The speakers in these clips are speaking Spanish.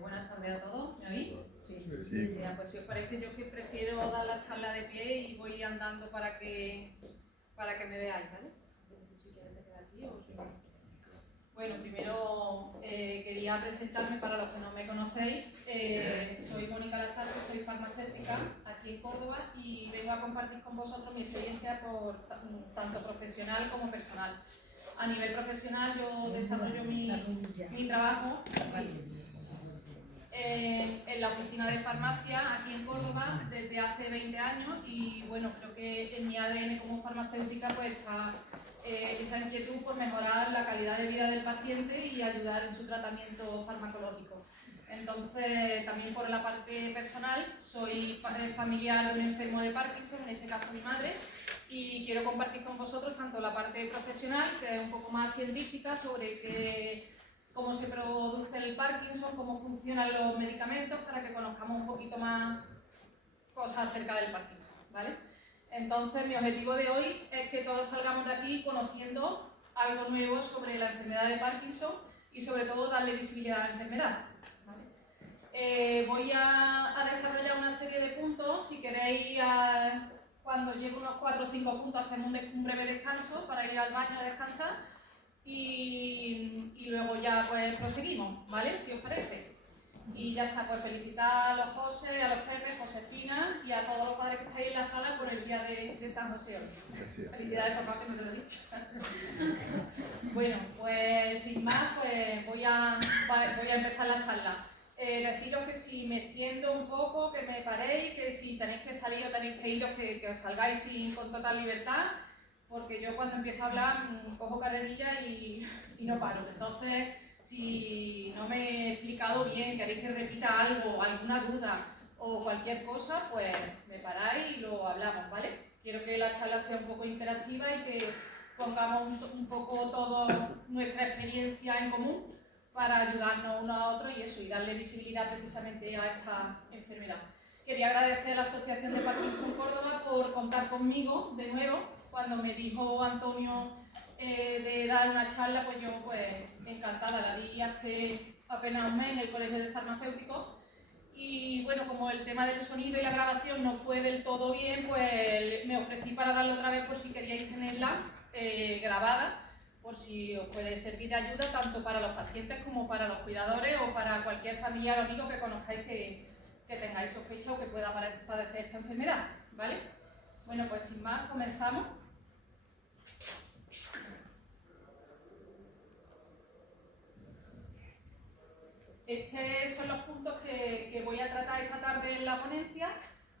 Buenas tardes a todos, ¿me oís? Sí. Mira, pues si os parece, yo que prefiero dar la charla de pie y voy andando para que me veáis, ¿vale? Si quieres te quedas aquí o Bueno, primero quería presentarme para los que no me conocéis. Soy Mónica Lasarte, soy farmacéutica aquí en Córdoba y vengo a compartir con vosotros mi experiencia tanto profesional como personal. A nivel profesional yo desarrollo mi trabajo en la oficina de farmacia aquí en Córdoba desde hace 20 años y bueno, creo que en mi ADN como farmacéutica pues está esa inquietud por mejorar la calidad de vida del paciente y ayudar en su tratamiento farmacológico. Entonces, también por la parte personal, soy familiar de un enfermo de Parkinson, en este caso mi madre, y quiero compartir con vosotros tanto la parte profesional, que es un poco más científica, sobre cómo se produce el Parkinson, cómo funcionan los medicamentos, para que conozcamos un poquito más cosas acerca del Parkinson, ¿vale? Entonces, mi objetivo de hoy es que todos salgamos de aquí conociendo algo nuevo sobre la enfermedad de Parkinson y sobre todo darle visibilidad a la enfermedad, ¿vale? Voy a desarrollar una serie de puntos. Si queréis, cuando llegue unos 4 o 5 puntos, hacemos un breve descanso para ir al baño a descansar y luego ya pues proseguimos, ¿vale? Si os parece. Y ya está, pues felicitar a los José, a los Pepe, Josefina y a todos los padres que estáis en la sala por el día de San José hoy. Gracias. Felicidades, papá, que no te lo he dicho. Bueno, pues sin más, pues voy a empezar la charla. Deciros que si me extiendo un poco, que me paréis, que si tenéis que salir o tenéis que iros, que os salgáis con total libertad, porque yo cuando empiezo a hablar cojo carrerilla y no paro. Entonces, si no me he explicado bien, queréis que repita algo, alguna duda o cualquier cosa, pues me paráis y lo hablamos, ¿vale? Quiero que la charla sea un poco interactiva y que pongamos un poco toda nuestra experiencia en común para ayudarnos unos a otros y darle visibilidad precisamente a esta enfermedad. Quería agradecer a la Asociación de Parkinson Córdoba por contar conmigo de nuevo. Cuando me dijo Antonio de dar una charla, pues yo encantada, la di hace apenas un mes en el Colegio de Farmacéuticos y bueno, como el tema del sonido y la grabación no fue del todo bien, pues me ofrecí para darla otra vez por si queríais tenerla grabada, por si os puede servir de ayuda tanto para los pacientes como para los cuidadores o para cualquier familiar o amigo que conozcáis que tengáis sospecha o que pueda padecer esta enfermedad, ¿vale? Bueno, pues sin más, comenzamos. Estos son los puntos que voy a tratar esta tarde en la ponencia.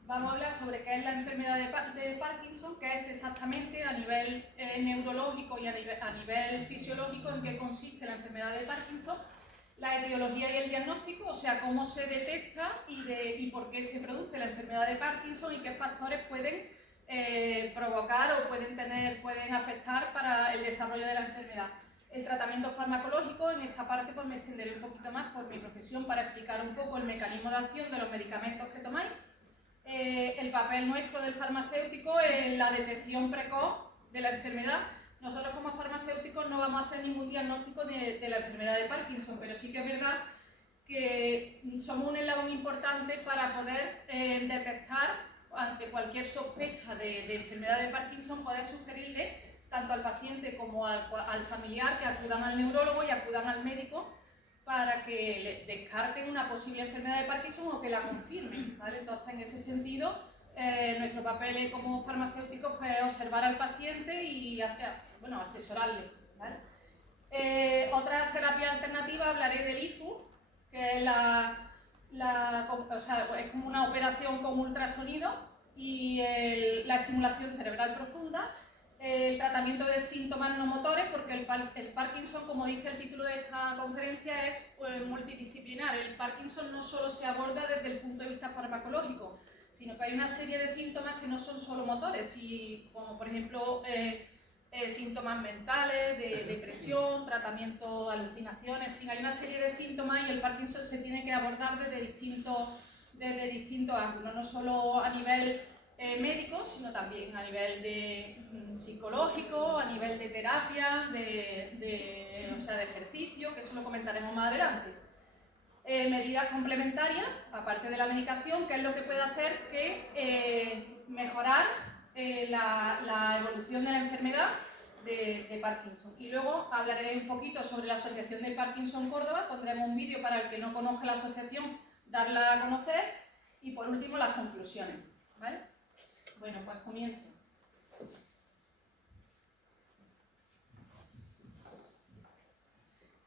Vamos a hablar sobre qué es la enfermedad de Parkinson, qué es exactamente a nivel neurológico y a nivel fisiológico en qué consiste la enfermedad de Parkinson, la etiología y el diagnóstico, o sea, cómo se detecta y por qué se produce la enfermedad de Parkinson y qué factores pueden provocar o pueden afectar para el desarrollo de la enfermedad. El tratamiento farmacológico, en esta parte pues me extenderé un poquito más por mi profesión para explicar un poco el mecanismo de acción de los medicamentos que tomáis. El papel nuestro del farmacéutico en la detección precoz de la enfermedad. Nosotros como farmacéuticos no vamos a hacer ningún diagnóstico de la enfermedad de Parkinson, pero sí que es verdad que somos un eslabón importante para poder detectar ante cualquier sospecha de enfermedad de Parkinson, poder sugerirle tanto al paciente como al familiar que acudan al neurólogo y acudan al médico para que le descarten una posible enfermedad de Parkinson o que la confirmen, ¿vale? Entonces, en ese sentido, nuestro papel como farmacéuticos es observar al paciente y asesorarle, ¿vale? Otra terapia alternativa, hablaré del IFU, que es es como una operación con ultrasonido y la estimulación cerebral profunda. El tratamiento de síntomas no motores, porque el Parkinson, como dice el título de esta conferencia, es multidisciplinar. El Parkinson no solo se aborda desde el punto de vista farmacológico, sino que hay una serie de síntomas que no son solo motores, como por ejemplo síntomas mentales, de depresión, tratamiento de alucinaciones, en fin, hay una serie de síntomas y el Parkinson se tiene que abordar desde distintos ángulos, no solo a nivel médico, sino también a nivel psicológico, a nivel de terapia, de ejercicio, que eso lo comentaremos más adelante. medidas complementarias, aparte de la medicación, que es lo que puede hacer que mejorar la evolución de la enfermedad de Parkinson. Y luego hablaré un poquito sobre la Asociación de Parkinson Córdoba, pondremos un vídeo para el que no conozca la asociación, darla a conocer, y por último las conclusiones, ¿vale? Bueno, pues comienzo.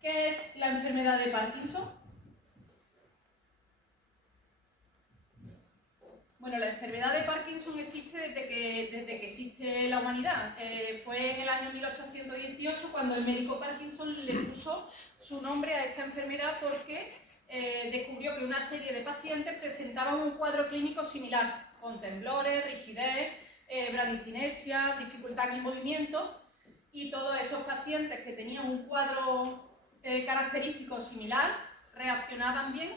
¿Qué es la enfermedad de Parkinson? Bueno, la enfermedad de Parkinson existe desde que existe la humanidad. Fue en el año 1818 cuando el médico Parkinson le puso su nombre a esta enfermedad porque descubrió que una serie de pacientes presentaban un cuadro clínico similar, con temblores, rigidez, bradicinesia, dificultad en el movimiento, y todos esos pacientes que tenían un cuadro característico similar reaccionaban bien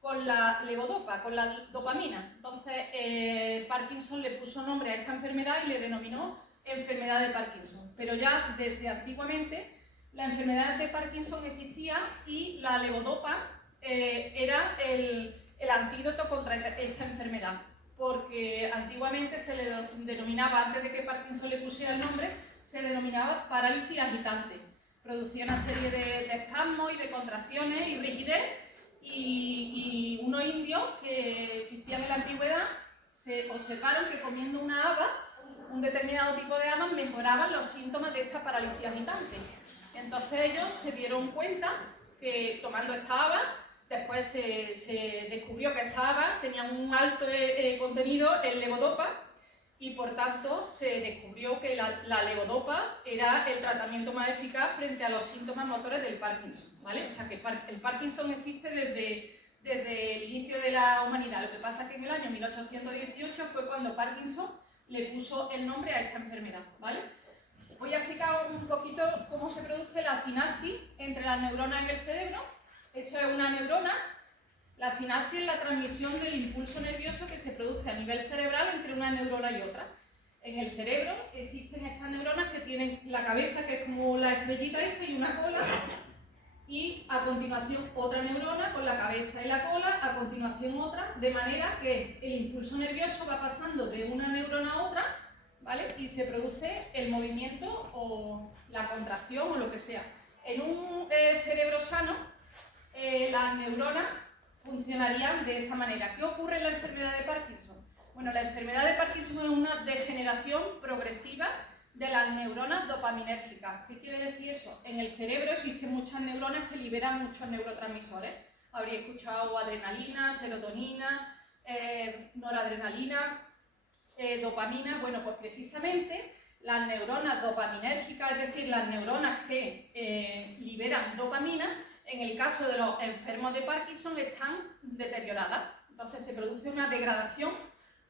con la levodopa, con la dopamina. Entonces, Parkinson le puso nombre a esta enfermedad y le denominó enfermedad de Parkinson. Pero ya desde antiguamente la enfermedad de Parkinson existía y la levodopa era el antídoto contra esta enfermedad. Porque antiguamente se le denominaba, antes de que Parkinson le pusiera el nombre, se denominaba parálisis agitante. Producía una serie de espasmos y de contracciones y rigidez. Y unos indios que existían en la antigüedad se observaron que comiendo unas habas, un determinado tipo de habas, mejoraban los síntomas de esta parálisis agitante. Entonces ellos se dieron cuenta que tomando esta haba, después se descubrió que esas habas tenían un alto contenido en levodopa, y por tanto se descubrió que la levodopa era el tratamiento más eficaz frente a los síntomas motores del Parkinson, ¿vale? O sea que el Parkinson existe desde el inicio de la humanidad. Lo que pasa es que en el año 1818 fue cuando Parkinson le puso el nombre a esta enfermedad, ¿vale? Voy a explicar un poquito cómo se produce la sinapsis entre las neuronas en el cerebro. Eso es una neurona. La sinapsis es la transmisión del impulso nervioso que se produce a nivel cerebral entre una neurona y otra. En el cerebro existen estas neuronas que tienen la cabeza, que es como la estrellita esta, y una cola, y a continuación otra neurona con la cabeza y la cola, a continuación otra, de manera que el impulso nervioso va pasando de una neurona a otra, ¿vale? Y se produce el movimiento o la contracción o lo que sea. En un cerebro sano, las neuronas funcionarían de esa manera. ¿Qué ocurre en la enfermedad de Parkinson? Bueno, la enfermedad de Parkinson es una degeneración progresiva de las neuronas dopaminérgicas. ¿Qué quiere decir eso? En el cerebro existen muchas neuronas que liberan muchos neurotransmisores. Habría escuchado adrenalina, serotonina, noradrenalina, dopamina. Bueno, pues precisamente las neuronas dopaminérgicas, es decir, las neuronas que liberan dopamina, en el caso de los enfermos de Parkinson están deterioradas. Entonces se produce una degradación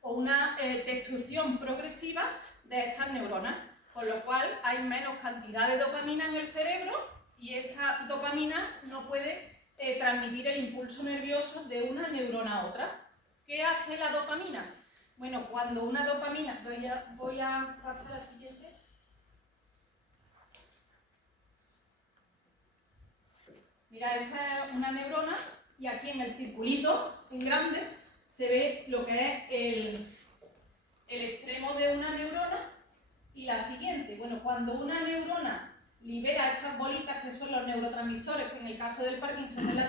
o una destrucción progresiva de estas neuronas, con lo cual hay menos cantidad de dopamina en el cerebro y esa dopamina no puede transmitir el impulso nervioso de una neurona a otra. ¿Qué hace la dopamina? Bueno, cuando una dopamina... Voy a pasar a la siguiente. Mira, esa es una neurona y aquí en el circulito, en grande, se ve lo que es el extremo de una neurona y la siguiente. Bueno, cuando una neurona libera estas bolitas que son los neurotransmisores, que en el caso del Parkinson es la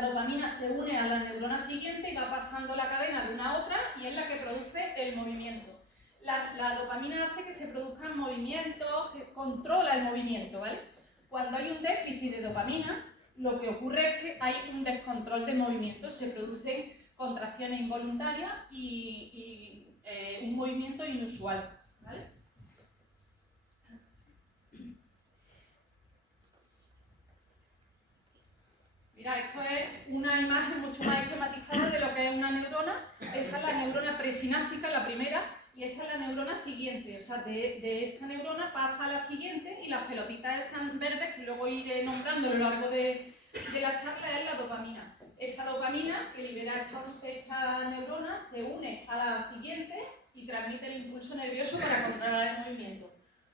dopamina se une a la neurona siguiente y va pasando la cadena de una a otra y es la que produce el movimiento. La dopamina hace que se produzcan movimientos, que controla el movimiento, ¿vale? Cuando hay un déficit de dopamina, lo que ocurre es que hay un descontrol de movimiento, se producen contracciones involuntarias y un movimiento inusual, ¿vale? Mira, esto es una imagen mucho más esquematizada de lo que es una neurona. Esa es la neurona presináptica, la primera, y esa es la neurona siguiente. O sea, de esta neurona pasa a la siguiente y las pelotitas esas verdes, que luego iré nombrando a lo largo de la charla, es la dopamina. Esta dopamina que libera esta neurona se une a la siguiente y transmite el impulso nervioso para controlar el movimiento.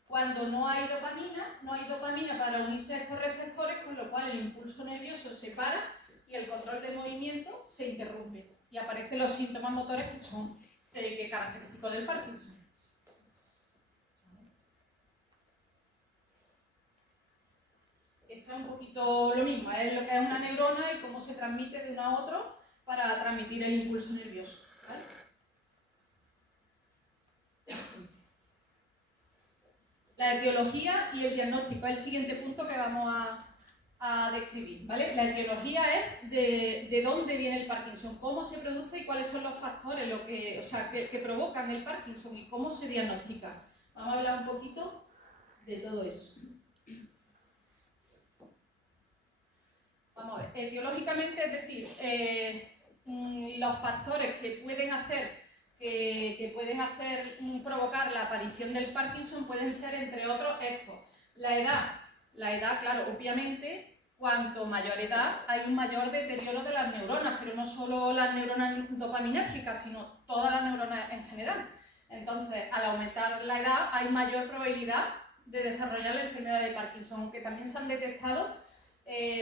Cuando no hay dopamina para unirse a estos receptores, con lo cual el impulso nervioso se para y el control de movimiento se interrumpe y aparecen los síntomas motores que son característicos del Parkinson. Esto es un poquito lo mismo, es lo que es una neurona y cómo se transmite de uno a otro para transmitir el impulso nervioso, ¿vale? La etiología y el diagnóstico es el siguiente punto que vamos a describir, ¿vale? La etiología es de dónde viene el Parkinson, cómo se produce y cuáles son los factores que provocan el Parkinson y cómo se diagnostica. Vamos a hablar un poquito de todo eso. Vamos a ver, etiológicamente, es decir, los factores que pueden hacer provocar la aparición del Parkinson pueden ser, entre otros, estos. La edad, claro, obviamente, cuanto mayor edad hay un mayor deterioro de las neuronas, pero no solo las neuronas dopaminérgicas, sino todas las neuronas en general. Entonces, al aumentar la edad hay mayor probabilidad de desarrollar la enfermedad de Parkinson, aunque también se han detectado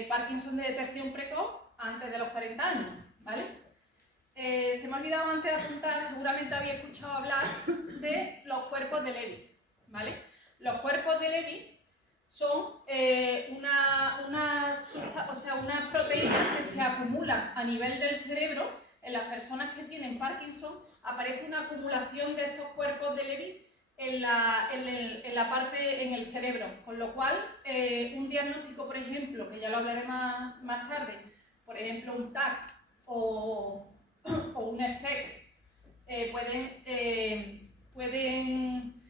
Parkinson de detección precoz antes de los 40 años, ¿vale? Se me ha olvidado antes de apuntar, seguramente había escuchado hablar de los cuerpos de Levy, ¿vale? Los cuerpos de Levy son unas proteínas que se acumulan a nivel del cerebro. En las personas que tienen Parkinson aparece una acumulación de estos cuerpos de Levy en el cerebro, con lo cual un diagnóstico, por ejemplo, que ya lo hablaré más tarde, por ejemplo un TAC o un SPEC, pueden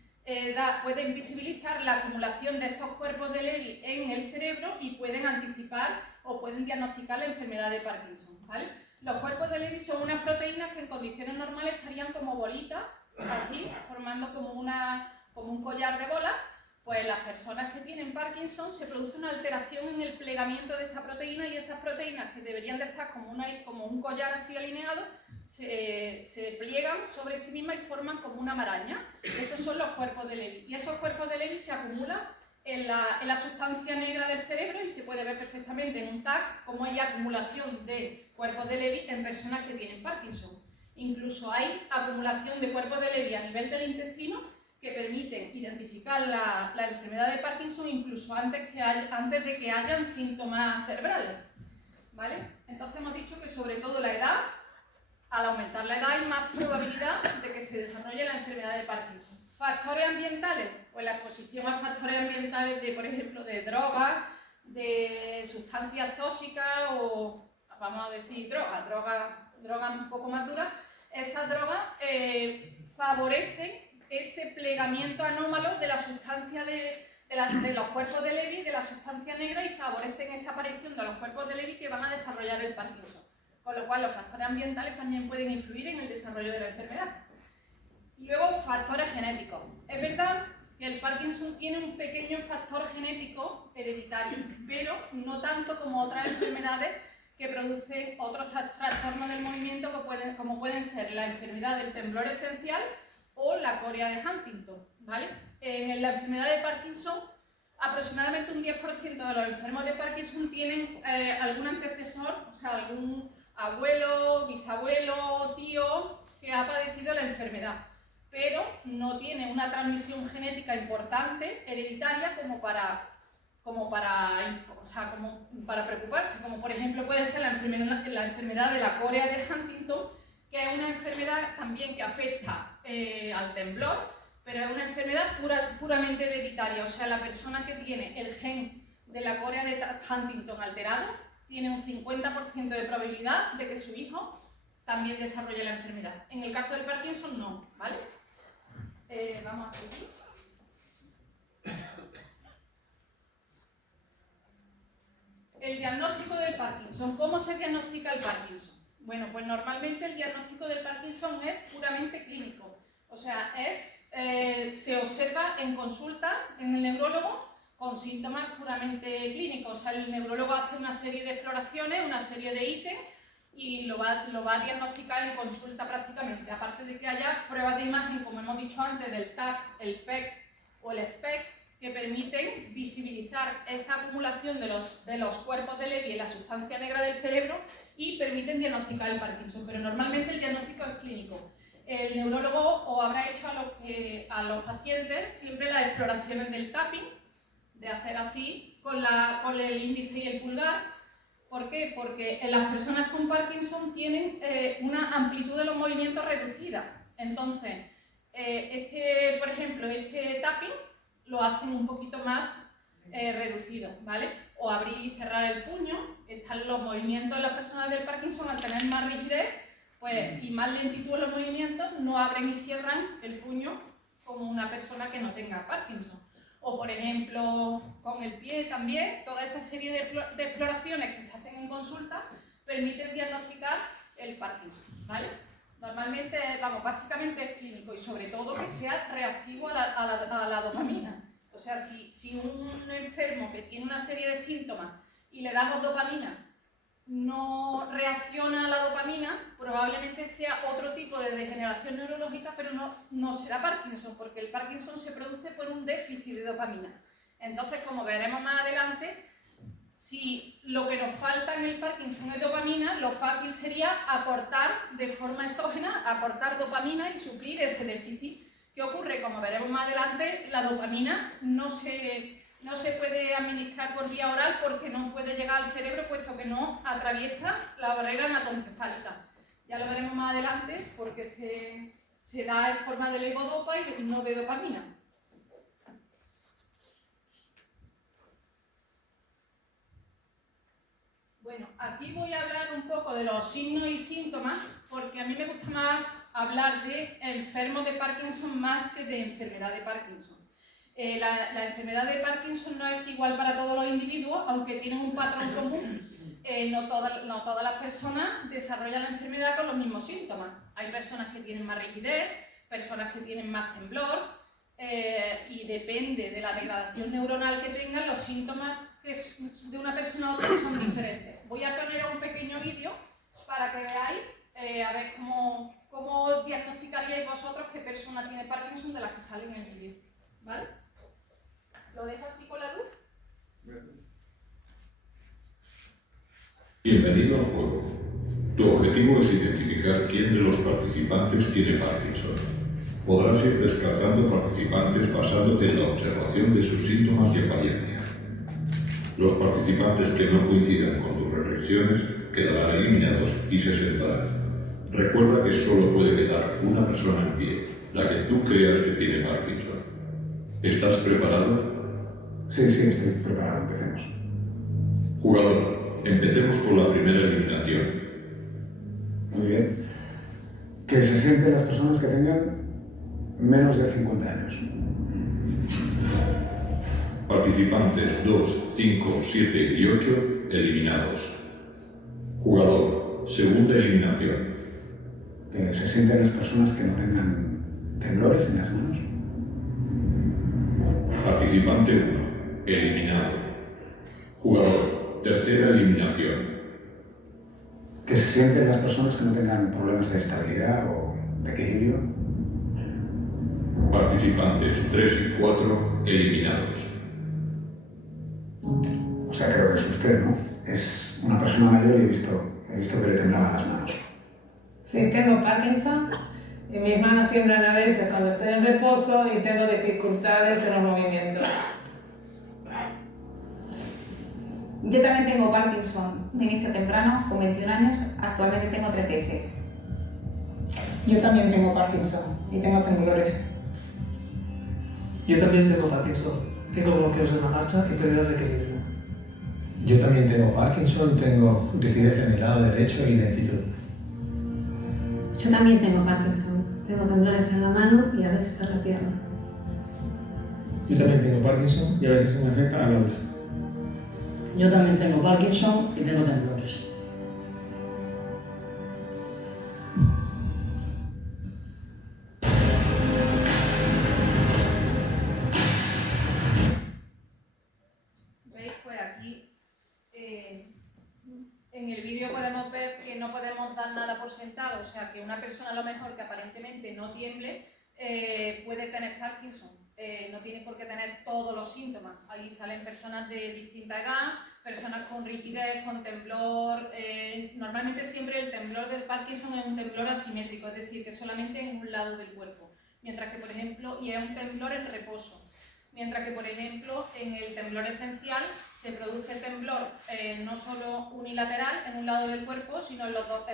visibilizar la acumulación de estos cuerpos de Levy en el cerebro y pueden anticipar o pueden diagnosticar la enfermedad de Parkinson, ¿vale? Los cuerpos de Levy son unas proteínas que en condiciones normales estarían como bolitas, así, formando como un collar de bolas. Pues las personas que tienen Parkinson se produce una alteración en el plegamiento de esa proteína y esas proteínas que deberían de estar como un collar así alineado se pliegan sobre sí mismas y forman como una maraña. Esos son los cuerpos de Levy. Y esos cuerpos de Levy se acumulan en la sustancia negra del cerebro y se puede ver perfectamente en un TAC cómo hay acumulación de cuerpos de Levy en personas que tienen Parkinson. Incluso hay acumulación de cuerpos de Levy a nivel del intestino que permiten identificar la enfermedad de Parkinson incluso antes de que hayan síntomas cerebrales, ¿vale? Entonces hemos dicho que sobre todo la edad, al aumentar la edad hay más probabilidad de que se desarrolle la enfermedad de Parkinson. Factores ambientales, pues la exposición a factores ambientales por ejemplo, de drogas, de sustancias tóxicas o, vamos a decir, drogas un poco más duras. Esas drogas favorecen ese plegamiento anómalo de la sustancia de los cuerpos de Levy, de la sustancia negra, y favorecen esta aparición de los cuerpos de Levy que van a desarrollar el Parkinson. Con lo cual los factores ambientales también pueden influir en el desarrollo de la enfermedad. Y luego factores genéticos. Es verdad que el Parkinson tiene un pequeño factor genético hereditario, pero no tanto como otras enfermedades que producen otros trastornos del movimiento como pueden ser la enfermedad del temblor esencial o la corea de Huntington, ¿vale? En la enfermedad de Parkinson, aproximadamente un 10% de los enfermos de Parkinson tienen algún antecesor, o sea, algún abuelo, bisabuelo, tío que ha padecido la enfermedad, pero no tiene una transmisión genética importante, hereditaria, como para preocuparse, como por ejemplo puede ser la enfermedad de la corea de Huntington, que es una enfermedad también que afecta al temblor, pero es una enfermedad puramente hereditaria. O sea, la persona que tiene el gen de la corea de Huntington alterado tiene un 50% de probabilidad de que su hijo también desarrolle la enfermedad. En el caso del Parkinson no, ¿vale? Vamos a seguir. El diagnóstico del Parkinson. ¿Cómo se diagnostica el Parkinson? Bueno, pues normalmente el diagnóstico del Parkinson es puramente clínico. O sea, se observa en consulta en el neurólogo con síntomas puramente clínicos. O sea, el neurólogo hace una serie de exploraciones, una serie de ítems y lo va a diagnosticar en consulta prácticamente. Aparte de que haya pruebas de imagen, como hemos dicho antes, del TAC, el PEC o el SPEC, que permiten visibilizar esa acumulación de los cuerpos de Lewy en la sustancia negra del cerebro y permiten diagnosticar el Parkinson, pero normalmente el diagnóstico es clínico. El neurólogo os habrá hecho a los pacientes siempre las exploraciones del tapping, de hacer así con el índice y el pulgar. ¿Por qué? Porque las personas con Parkinson tienen una amplitud de los movimientos reducida. Entonces, por ejemplo, este tapping lo hacen un poquito más reducido, ¿vale? O abrir y cerrar el puño. Los movimientos de las personas del Parkinson, al tener más rigidez y más lentitud en los movimientos, no abren y cierran el puño como una persona que no tenga Parkinson. O, por ejemplo, con el pie también, toda esa serie de exploraciones que se hacen en consulta permiten diagnosticar el Parkinson, ¿vale? Normalmente, básicamente es clínico y sobre todo que sea reactivo a la dopamina. O sea, si un enfermo que tiene una serie de síntomas y le damos dopamina no reacciona a la dopamina, probablemente sea otro tipo de degeneración neurológica, pero no será Parkinson, porque el Parkinson se produce por un déficit de dopamina. Entonces, como veremos más adelante, si lo que nos falta en el Parkinson es dopamina, lo fácil sería aportar de forma exógena, aportar dopamina y suplir ese déficit. ¿Qué ocurre? Como veremos más adelante, la dopamina no se puede administrar por vía oral porque no puede llegar al cerebro, puesto que no atraviesa la barrera hematoencefálica. Ya lo veremos más adelante porque se da en forma de levodopa y no de dopamina. Bueno, aquí voy a hablar un poco de los signos y síntomas, porque a mí me gusta más hablar de enfermos de Parkinson más que de enfermedad de Parkinson. La enfermedad de Parkinson no es igual para todos los individuos, aunque tienen un patrón común. No todas las personas desarrollan la enfermedad con los mismos síntomas. Hay personas que tienen más rigidez, personas que tienen más temblor, y depende de la degradación neuronal que tengan, los síntomas de una persona a otra son diferentes. Voy a poner un pequeño vídeo para que veáis, a ver cómo diagnosticaríais vosotros qué persona tiene Parkinson de las que salen en el vídeo. ¿Vale? ¿Lo dejo así con la luz? Bienvenido al juego. Tu objetivo es identificar quién de los participantes tiene Parkinson. Podrás ir descartando participantes basándote en la observación de sus síntomas y apariencia. Los participantes que no coincidan con tus reflexiones quedarán eliminados y se sentarán. Recuerda que solo puede quedar una persona en pie, la que tú creas que tiene Parkinson. ¿Estás preparado? Sí, estoy preparado. Empecemos. Jugador, empecemos con la primera eliminación. Muy bien. Que se sienten las personas que tengan menos de 50 años. Participantes 2, 5, 7 y 8 eliminados. Jugador, segunda eliminación. Que se sienten las personas que no tengan temblores en las manos. Participante 1, eliminado. Jugador, tercera eliminación. Que se sienten las personas que no tengan problemas de estabilidad o de equilibrio. Participantes 3 y 4 eliminados. O sea, creo que es usted, ¿no? Es una persona mayor y he visto que le temblaban las manos. Sí, tengo Parkinson y mis manos tiemblan a veces cuando estoy en reposo y tengo dificultades en los movimientos. Yo también tengo Parkinson de inicio temprano, con 21 años, actualmente tengo 36. Yo también tengo Parkinson y tengo temblores. Yo también tengo Parkinson, tengo bloqueos de la marcha y pérdidas de equilibrio. Yo también tengo Parkinson, tengo rigidez en el lado derecho y lentitud. Yo también tengo Parkinson, tengo temblores en la mano y a veces en la pierna. Yo también tengo Parkinson y a veces me afecta al habla. Yo también tengo Parkinson y tengo temblores. ¿Veis? Pues aquí en el vídeo podemos ver que no podemos dar nada por sentado, o sea que una persona a lo mejor que aparentemente no tiemble puede tener Parkinson. no tiene por qué tener todos los síntomas. Ahí salen personas de distinta edad, personas con rigidez, con temblor. Normalmente siempre el temblor del Parkinson es un temblor asimétrico, es decir, que solamente en un lado del cuerpo. Mientras que, por ejemplo, y es un temblor en reposo. Mientras que, por ejemplo, en el temblor esencial se produce el temblor no solo unilateral en un lado del cuerpo, sino en los dos,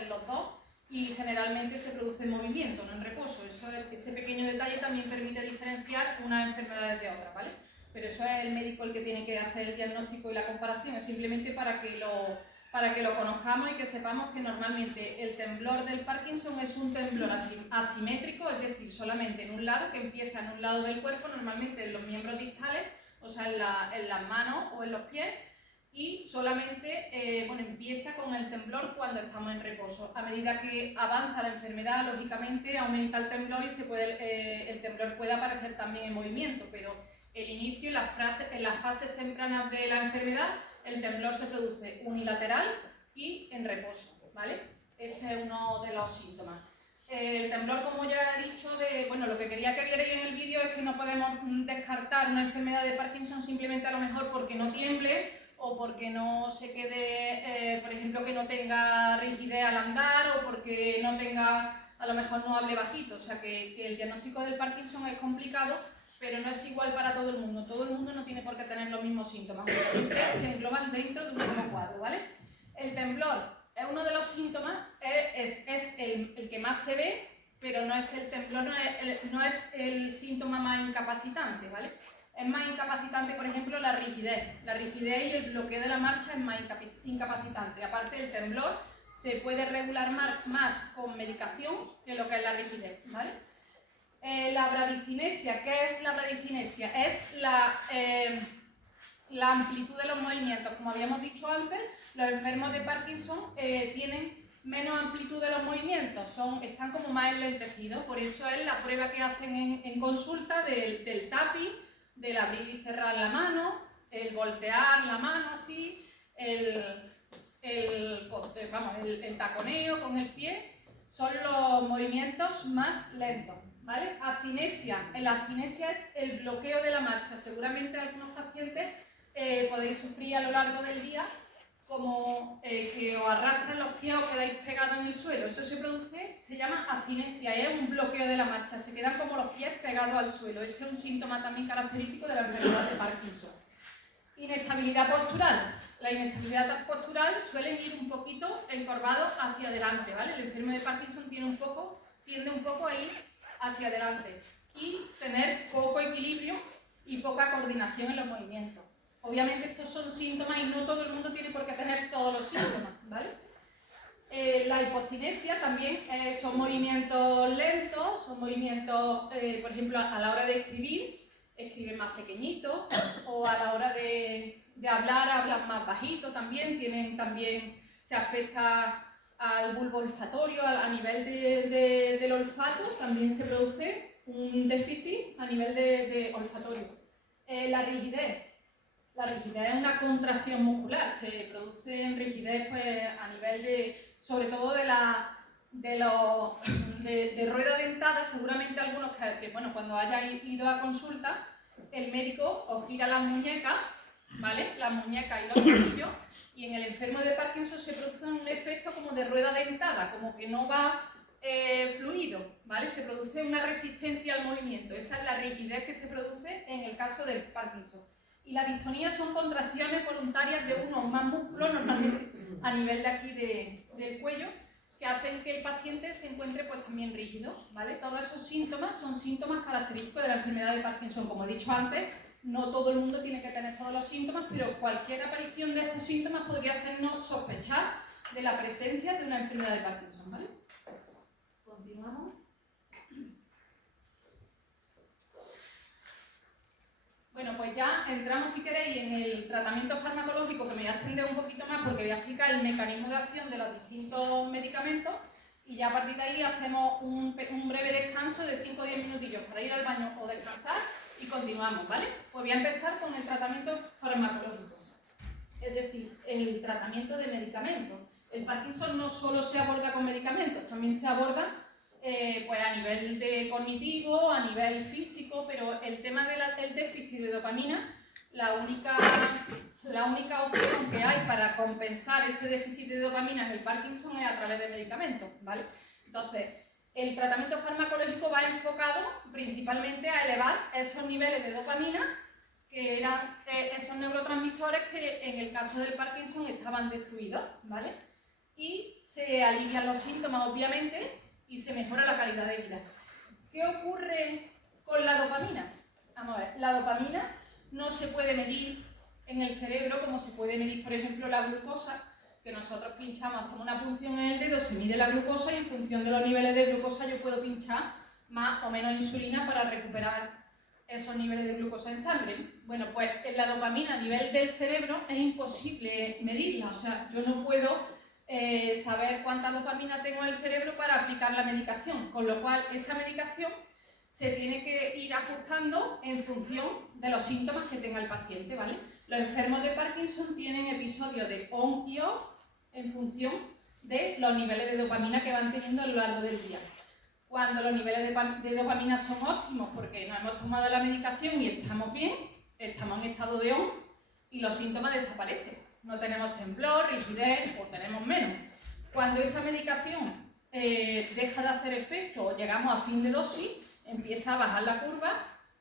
y generalmente se produce en movimiento, no en reposo. Ese pequeño detalle también permite diferenciar unas enfermedades de otras, ¿vale? Pero eso es el médico el que tiene que hacer el diagnóstico y la comparación, es simplemente para que lo conozcamos y que sepamos que normalmente el temblor del Parkinson es un temblor asimétrico, es decir, solamente en un lado, que empieza en un lado del cuerpo, normalmente en los miembros distales, o sea, en las manos o en los pies, y solamente empieza con el temblor cuando estamos en reposo. A medida que avanza la enfermedad, lógicamente aumenta el temblor y el temblor puede aparecer también en movimiento, pero el inicio, en las fases tempranas de la enfermedad, el temblor se produce unilateral y en reposo, ¿vale? Ese es uno de los síntomas. El temblor, como ya he dicho, lo que quería que vierais en el vídeo es que no podemos descartar una enfermedad de Parkinson simplemente a lo mejor porque no tiemble o porque no se quede, por ejemplo, que no tenga rigidez al andar o porque no tenga, a lo mejor no hable bajito. O sea, que el diagnóstico del Parkinson es complicado, pero no es igual para todo el mundo. Todo el mundo no tiene por qué tener los mismos síntomas, siempre se engloban dentro de un mismo cuadro, ¿vale? El temblor es uno de los síntomas, es el que más se ve, pero no es el temblor, no es el síntoma más incapacitante, ¿vale? Es más incapacitante, por ejemplo, la rigidez. La rigidez y el bloqueo de la marcha es más incapacitante. Aparte del temblor, se puede regular más con medicación que lo que es la rigidez, ¿vale? La bradicinesia, ¿qué es la bradicinesia? Es la amplitud de los movimientos. Como habíamos dicho antes, los enfermos de Parkinson tienen menos amplitud de los movimientos, están como más enlentecidos. Por eso es la prueba que hacen en consulta del tapping, del abrir y cerrar la mano, el voltear la mano así, el taconeo con el pie, son los movimientos más lentos, ¿vale? Acinesia. La acinesia es el bloqueo de la marcha. Seguramente algunos pacientes podéis sufrir a lo largo del día como que os arrastran los pies o quedáis pegados en el suelo. Eso se llama acinesia, es un bloqueo de la marcha, se quedan como los pies pegados al suelo. Ese es un síntoma también característico de la enfermedad de Parkinson. Inestabilidad postural. La inestabilidad postural suele ir un poquito encorvado hacia adelante, ¿vale? El enfermo de Parkinson tiende un poco a ir hacia adelante y tener poco equilibrio y poca coordinación en los movimientos. Obviamente estos son síntomas y no todo el mundo tiene por qué tener todos los síntomas, ¿vale? La hipocinesia también son movimientos lentos, son movimientos, por ejemplo, a la hora de escriben más pequeñito, o a la hora de hablar, hablan más bajito también, se afecta al bulbo olfatorio, a nivel del olfato, también se produce un déficit a nivel de olfatorio. La rigidez. La rigidez es una contracción muscular, se produce en rigidez pues, a nivel sobre todo de rueda dentada. Seguramente algunos que cuando hayáis ido a consulta, el médico os gira las muñecas, ¿vale? Las muñecas y los tobillos, y en el enfermo de Parkinson se produce un efecto como de rueda dentada, como que no va fluido, ¿vale? Se produce una resistencia al movimiento. Esa es la rigidez que se produce en el caso del Parkinson. Y la distonía son contracciones voluntarias de uno o más músculos, normalmente a nivel de aquí del cuello, que hacen que el paciente se encuentre pues también rígido, ¿vale? Todos esos síntomas son síntomas característicos de la enfermedad de Parkinson. Como he dicho antes, no todo el mundo tiene que tener todos los síntomas, pero cualquier aparición de estos síntomas podría hacernos sospechar de la presencia de una enfermedad de Parkinson, ¿vale? Continuamos. Bueno, pues ya entramos, si queréis, en el tratamiento farmacológico, que me voy a extender un poquito más porque voy a explicar el mecanismo de acción de los distintos medicamentos, y ya a partir de ahí hacemos un breve descanso de 5 o 10 minutillos para ir al baño o descansar y continuamos, ¿vale? Pues voy a empezar con el tratamiento farmacológico, es decir, el tratamiento de medicamentos. El Parkinson no solo se aborda con medicamentos, también se aborda pues a nivel de cognitivo, a nivel físico, pero el tema del déficit de dopamina, la única opción que hay para compensar ese déficit de dopamina en el Parkinson es a través de medicamentos, ¿vale? Entonces, el tratamiento farmacológico va enfocado principalmente a elevar esos niveles de dopamina, que eran esos neurotransmisores que en el caso del Parkinson estaban destruidos, ¿vale? Y se alivian los síntomas, obviamente, y se mejora la calidad de vida. ¿Qué ocurre con la dopamina? Vamos a ver, la dopamina no se puede medir en el cerebro como se puede medir, por ejemplo, la glucosa, que nosotros pinchamos, hacemos una punción en el dedo, se mide la glucosa y en función de los niveles de glucosa yo puedo pinchar más o menos insulina para recuperar esos niveles de glucosa en sangre. Bueno, pues la dopamina a nivel del cerebro es imposible medirla, o sea, yo no puedo saber cuánta dopamina tengo en el cerebro para aplicar la medicación, con lo cual esa medicación se tiene que ir ajustando en función de los síntomas que tenga el paciente, ¿vale? Los enfermos de Parkinson tienen episodios de on y off en función de los niveles de dopamina que van teniendo a lo largo del día. Cuando los niveles de dopamina son óptimos porque nos hemos tomado la medicación y estamos bien, estamos en estado de on y los síntomas desaparecen. No tenemos temblor, rigidez o tenemos menos. Cuando esa medicación deja de hacer efecto o llegamos a fin de dosis, empieza a bajar la curva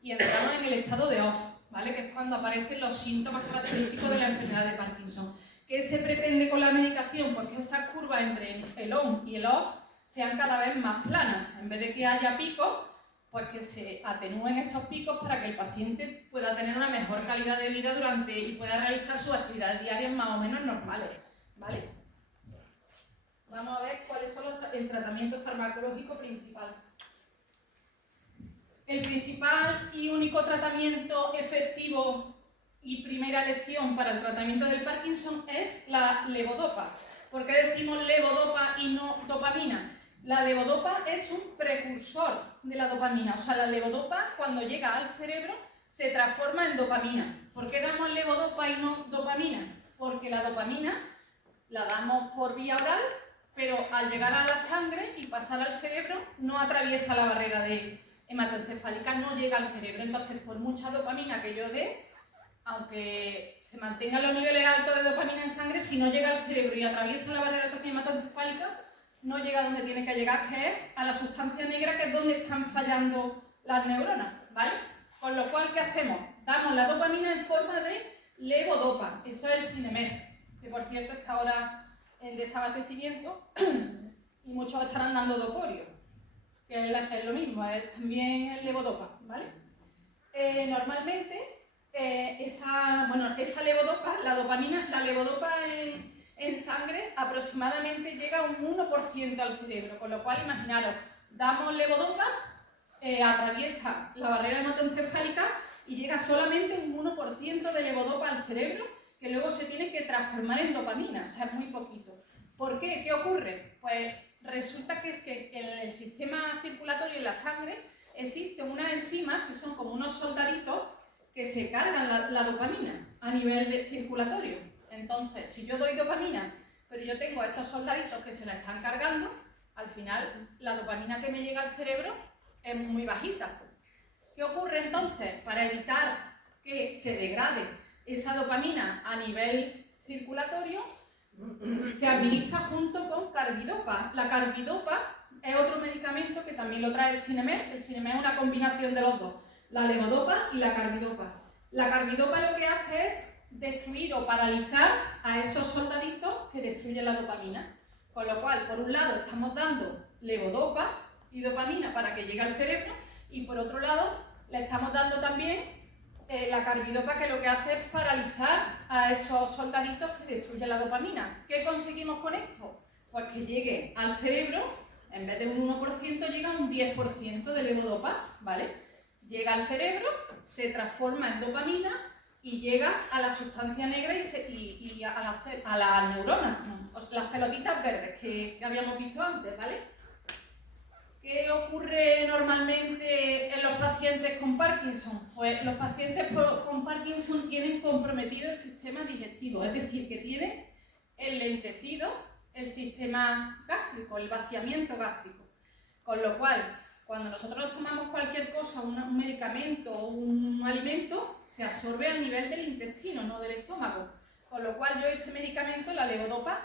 y entramos en el estado de off, ¿vale? Que es cuando aparecen los síntomas característicos de la enfermedad de Parkinson. ¿Qué se pretende con la medicación? Pues que esas curvas entre el on y el off sean cada vez más planas. En vez de que haya picos, pues que se atenúen esos picos para que el paciente pueda tener una mejor calidad de vida y pueda realizar sus actividades diarias más o menos normales, ¿vale? Vamos a ver cuáles son el tratamiento farmacológico principal. El principal y único tratamiento efectivo y primera elección para el tratamiento del Parkinson es la levodopa. ¿Por qué decimos levodopa y no dopamina? La levodopa es un precursor de la dopamina, o sea, la levodopa cuando llega al cerebro se transforma en dopamina. ¿Por qué damos levodopa y no dopamina? Porque la dopamina la damos por vía oral, pero al llegar a la sangre y pasar al cerebro no atraviesa la barrera de hematoencefálica, no llega al cerebro. Entonces, por mucha dopamina que yo dé, aunque se mantengan los niveles altos de dopamina en sangre, si no llega al cerebro y atraviesa la barrera hematoencefálica, no llega donde tiene que llegar, que es a la sustancia negra, que es donde están fallando las neuronas, ¿vale? Con lo cual, ¿qué hacemos? Damos la dopamina en forma de levodopa, eso es el Sinemet, que por cierto está ahora en desabastecimiento y muchos estarán dando doporio, que es lo mismo, es también el levodopa, ¿vale? Normalmente, esa levodopa, la levodopa en sangre aproximadamente llega a un 1% al cerebro, con lo cual imaginaros, damos levodopa, atraviesa la barrera hematoencefálica y llega solamente un 1% de levodopa al cerebro, que luego se tiene que transformar en dopamina, o sea, es muy poquito. ¿Por qué? ¿Qué ocurre? Pues resulta que es que en el sistema circulatorio en la sangre existen unas enzimas que son como unos soldaditos que se cargan la dopamina a nivel circulatorio. Entonces, si yo doy dopamina, pero yo tengo a estos soldaditos que se la están cargando, al final la dopamina que me llega al cerebro es muy bajita. ¿Qué ocurre entonces? Para evitar que se degrade esa dopamina a nivel circulatorio, se administra junto con carbidopa. La carbidopa es otro medicamento que también lo trae el Sinemet. El Sinemet es una combinación de los dos, la levodopa y la carbidopa. La carbidopa lo que hace es destruir o paralizar a esos soldaditos que destruyen la dopamina. Con lo cual, por un lado, estamos dando levodopa y dopamina para que llegue al cerebro y por otro lado, le estamos dando también la carbidopa, que lo que hace es paralizar a esos soldaditos que destruyen la dopamina. ¿Qué conseguimos con esto? Pues que llegue al cerebro, en vez de un 1%, llega a un 10% de levodopa, ¿vale? Llega al cerebro, se transforma en dopamina y llega a la sustancia negra y a la neurona, las pelotitas verdes que habíamos visto antes, ¿vale? ¿Qué ocurre normalmente en los pacientes con Parkinson? Pues los pacientes con Parkinson tienen comprometido el sistema digestivo, es decir, que tienen enlentecido el sistema gástrico, el vaciamiento gástrico. Con lo cual, cuando nosotros tomamos cualquier cosa, un medicamento o un alimento, se absorbe a nivel del intestino, no del estómago. Con lo cual yo ese medicamento, la levodopa,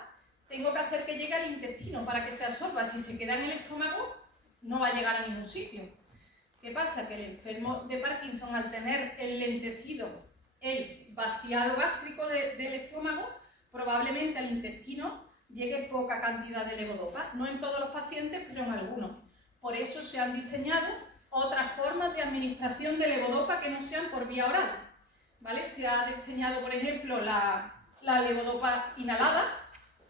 tengo que hacer que llegue al intestino para que se absorba. Si se queda en el estómago, no va a llegar a ningún sitio. ¿Qué pasa? Que el enfermo de Parkinson, al tener enlentecido el vaciado gástrico del estómago, probablemente al intestino llegue poca cantidad de levodopa. No en todos los pacientes, pero en algunos. Por eso se han diseñado otras formas de administración de levodopa que no sean por vía oral, ¿vale? Se ha diseñado, por ejemplo, la levodopa inhalada,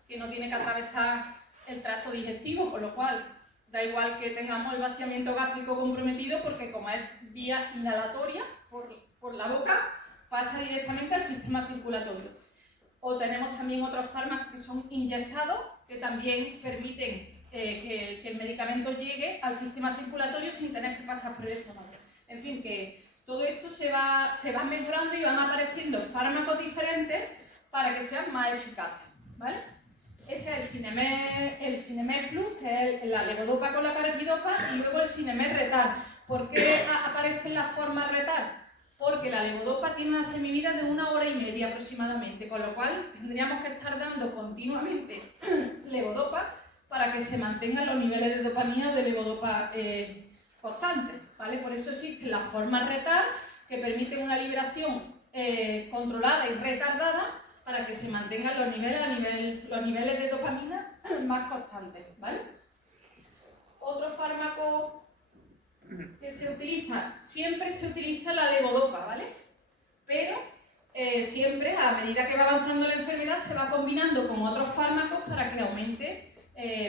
que no tiene que atravesar el tracto digestivo, con lo cual da igual que tengamos el vaciamiento gástrico comprometido, porque como es vía inhalatoria por la boca, pasa directamente al sistema circulatorio. O tenemos también otros fármacos que son inyectados, que también permiten que el medicamento llegue al sistema circulatorio sin tener que pasar por el estómago. En fin, que todo esto se va mejorando y van apareciendo fármacos diferentes para que sean más eficaces, ¿vale? Ese es el Sinemet Plus, que es la levodopa con la carbidopa, y luego el Sinemet Retard. ¿Por qué aparece en la forma Retard? Porque la levodopa tiene una semivida de 1 hora y media aproximadamente, con lo cual tendríamos que estar dando continuamente levodopa para que se mantengan los niveles de dopamina de levodopa constantes, ¿vale? Por eso existen las formas Retard, que permiten una liberación controlada y retardada para que se mantengan los niveles de dopamina más constantes, ¿vale? Otro fármaco que se utiliza, siempre se utiliza la levodopa, ¿vale? Pero siempre, a medida que va avanzando la enfermedad, se va combinando con otros fármacos para que aumente,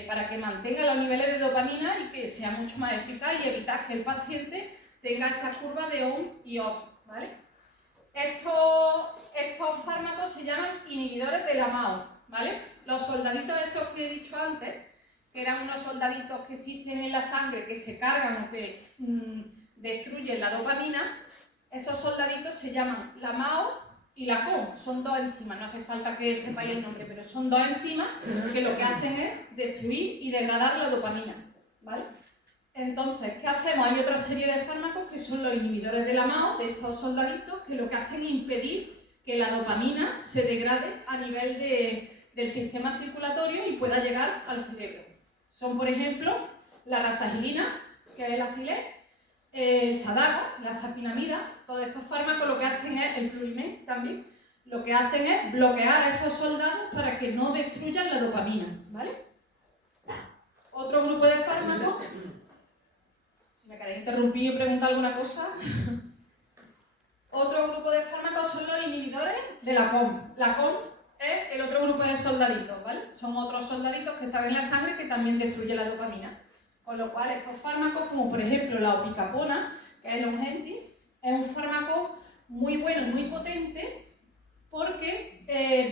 para que mantenga los niveles de dopamina y que sea mucho más eficaz y evitar que el paciente tenga esa curva de on y off, ¿vale? Estos fármacos se llaman inhibidores de la MAO, ¿vale? Los soldaditos esos que he dicho antes, que eran unos soldaditos que existen en la sangre que se cargan o que destruyen la dopamina, esos soldaditos se llaman la MAO y la COM. Son dos enzimas, no hace falta que sepáis el nombre, pero son dos enzimas que lo que hacen es destruir y degradar la dopamina, ¿vale? Entonces, ¿qué hacemos? Hay otra serie de fármacos que son los inhibidores de la MAO, de estos soldaditos, que lo que hacen es impedir que la dopamina se degrade a nivel del sistema circulatorio y pueda llegar al cerebro. Son, por ejemplo, la rasagilina, que es el Acilec, Sadago, la sapinamida. Todos estos fármacos lo que hacen es, el Plurimen también, lo que hacen es bloquear a esos soldados para que no destruyan la dopamina, ¿vale? Otro grupo de fármacos, si me queréis interrumpir y preguntar alguna cosa. Otro grupo de fármacos son los inhibidores de la COM. La COM es el otro grupo de soldaditos, ¿vale? Son otros soldaditos que están en la sangre que también destruyen la dopamina. Con lo cual, estos fármacos, como por ejemplo la opicapona, que es el Ongentys, es un fármaco muy bueno y muy potente porque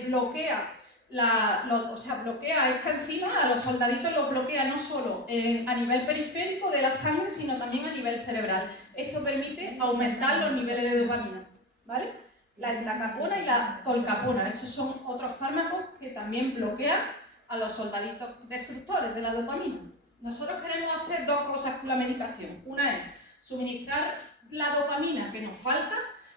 bloquea esta enzima, a los soldaditos los bloquea no solo a nivel periférico de la sangre, sino también a nivel cerebral. Esto permite aumentar los niveles de dopamina, ¿vale? La entacapona y la tolcapona, esos son otros fármacos que también bloquean a los soldaditos destructores de la dopamina. Nosotros queremos hacer dos cosas con la medicación. Una es suministrar la dopamina que nos falta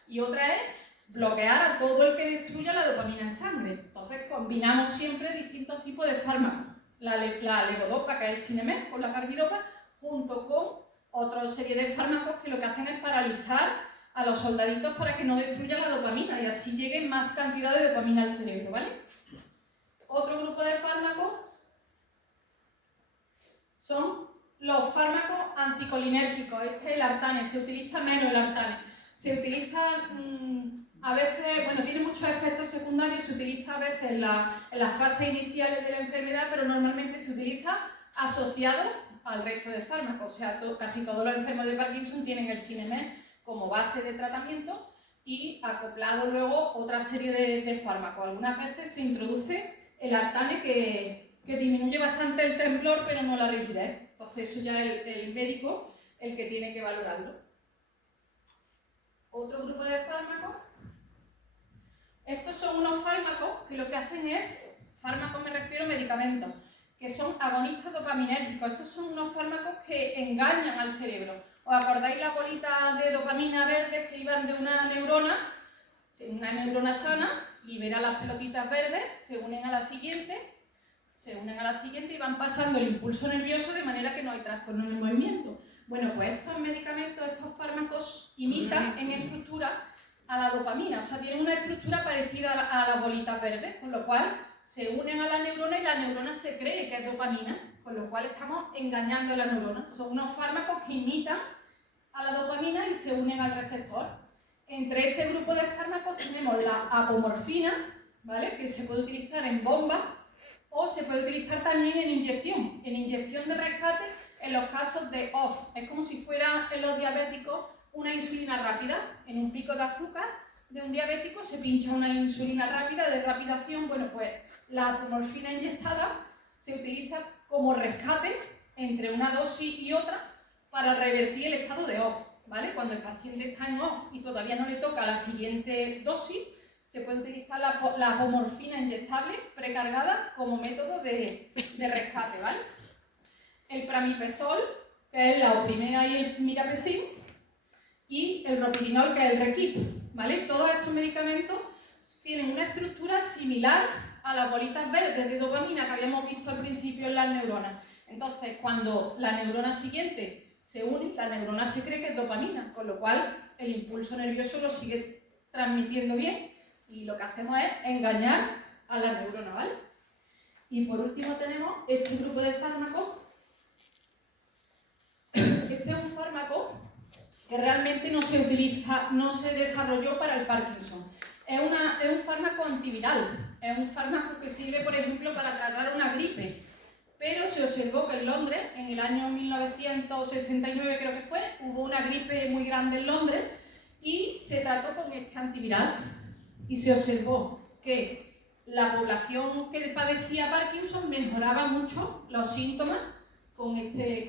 y otra es bloquear a todo el que destruya la dopamina en sangre. Entonces combinamos siempre distintos tipos de fármacos. La levodopa, que es el Sinemet, con la carbidopa, junto con otra serie de fármacos que lo que hacen es paralizar a los soldaditos para que no destruyan la dopamina y así llegue más cantidad de dopamina al cerebro, ¿vale? Otro grupo de fármacos son los fármacos anticolinérgicos. Este es el Artane, se utiliza menos el Artane. Se utiliza a veces, bueno, tiene muchos efectos secundarios, se utiliza a veces en las fases iniciales de la enfermedad, pero normalmente se utiliza asociado al resto de fármacos. O sea, casi todos los enfermos de Parkinson tienen el Sinemet como base de tratamiento y acoplado luego otra serie de fármacos. Algunas veces se introduce el Artane que disminuye bastante el temblor, pero no la rigidez. Entonces eso ya es el médico el que tiene que valorarlo. Otro grupo de fármacos. Estos son unos fármacos que lo que hacen es, fármacos me refiero a medicamentos, que son agonistas dopaminérgicos. Estos son unos fármacos que engañan al cerebro. ¿Os acordáis las bolitas de dopamina verdes que iban de una neurona sana, libera las pelotitas verdes, se unen a la siguiente y van pasando el impulso nervioso de manera que no hay trastorno en el movimiento? Bueno, pues estos medicamentos, estos fármacos imitan en estructura a la dopamina, o sea, tienen una estructura parecida a las bolitas verdes, con lo cual se unen a la neurona y la neurona se cree que es dopamina, con lo cual estamos engañando a la neurona. Son unos fármacos que imitan a la dopamina y se unen al receptor. Entre este grupo de fármacos tenemos la apomorfina, ¿vale?, que se puede utilizar en bomba o se puede utilizar también en inyección de rescate en los casos de OFF. Es como si fuera en los diabéticos una insulina rápida. En un pico de azúcar de un diabético se pincha una insulina rápida de rápida acción. Bueno, pues la apomorfina inyectada se utiliza como rescate entre una dosis y otra para revertir el estado de OFF, ¿vale? Cuando el paciente está en OFF y todavía no le toca la siguiente dosis, se puede utilizar la apomorfina inyectable precargada como método de rescate, ¿vale? El pramipexol, que es la oprimea y el mirapesim, y el ropinol, que es el Requip, ¿vale? Todos estos medicamentos tienen una estructura similar a las bolitas verdes de dopamina que habíamos visto al principio en las neuronas. Entonces, cuando la neurona siguiente se une, la neurona se cree que es dopamina, con lo cual el impulso nervioso lo sigue transmitiendo bien y lo que hacemos es engañar a la neurona, ¿vale? Y por último tenemos este grupo de fármacos. Este es un fármaco que realmente no se desarrolló para el Parkinson. Es un fármaco antiviral, es un fármaco que sirve, por ejemplo, para tratar una gripe, pero se observó que en Londres, en el año 1969 creo que fue, hubo una gripe muy grande en Londres y se trató con este antiviral y se observó que la población que padecía Parkinson mejoraba mucho los síntomas con este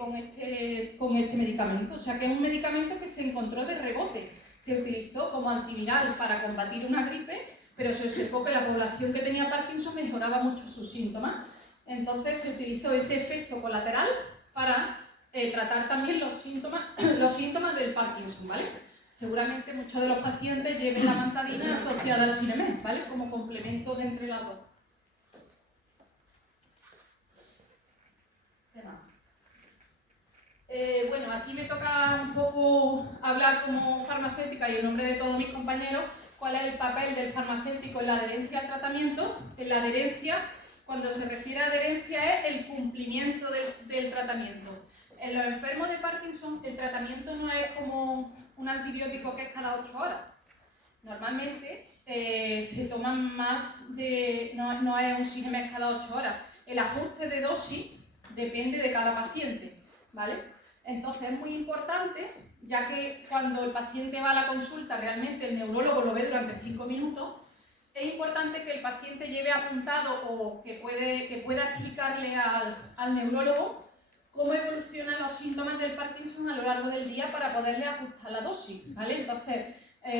medicamento. O sea que es un medicamento que se encontró de rebote. Se utilizó como antiviral para combatir una gripe, pero se observó que la población que tenía Parkinson mejoraba mucho sus síntomas. Entonces se utilizó ese efecto colateral para tratar también los síntomas del Parkinson, ¿vale? Seguramente muchos de los pacientes lleven la mantadina asociada al Sinemet, ¿vale? Como complemento de entre las dos. ¿Qué más? Bueno, aquí me toca un poco hablar como farmacéutica y en nombre de todos mis compañeros cuál es el papel del farmacéutico en la adherencia al tratamiento. En la adherencia, cuando se refiere a adherencia, es el cumplimiento del tratamiento. En los enfermos de Parkinson, el tratamiento no es como un antibiótico que es cada 8 horas. Normalmente se toman más de... no es un Sinemet cada 8 horas. El ajuste de dosis depende de cada paciente, ¿vale? Entonces es muy importante, ya que cuando el paciente va a la consulta, realmente el neurólogo lo ve durante 5 minutos, es importante que el paciente lleve apuntado o que pueda explicarle al neurólogo cómo evolucionan los síntomas del Parkinson a lo largo del día para poderle ajustar la dosis, ¿vale? Entonces,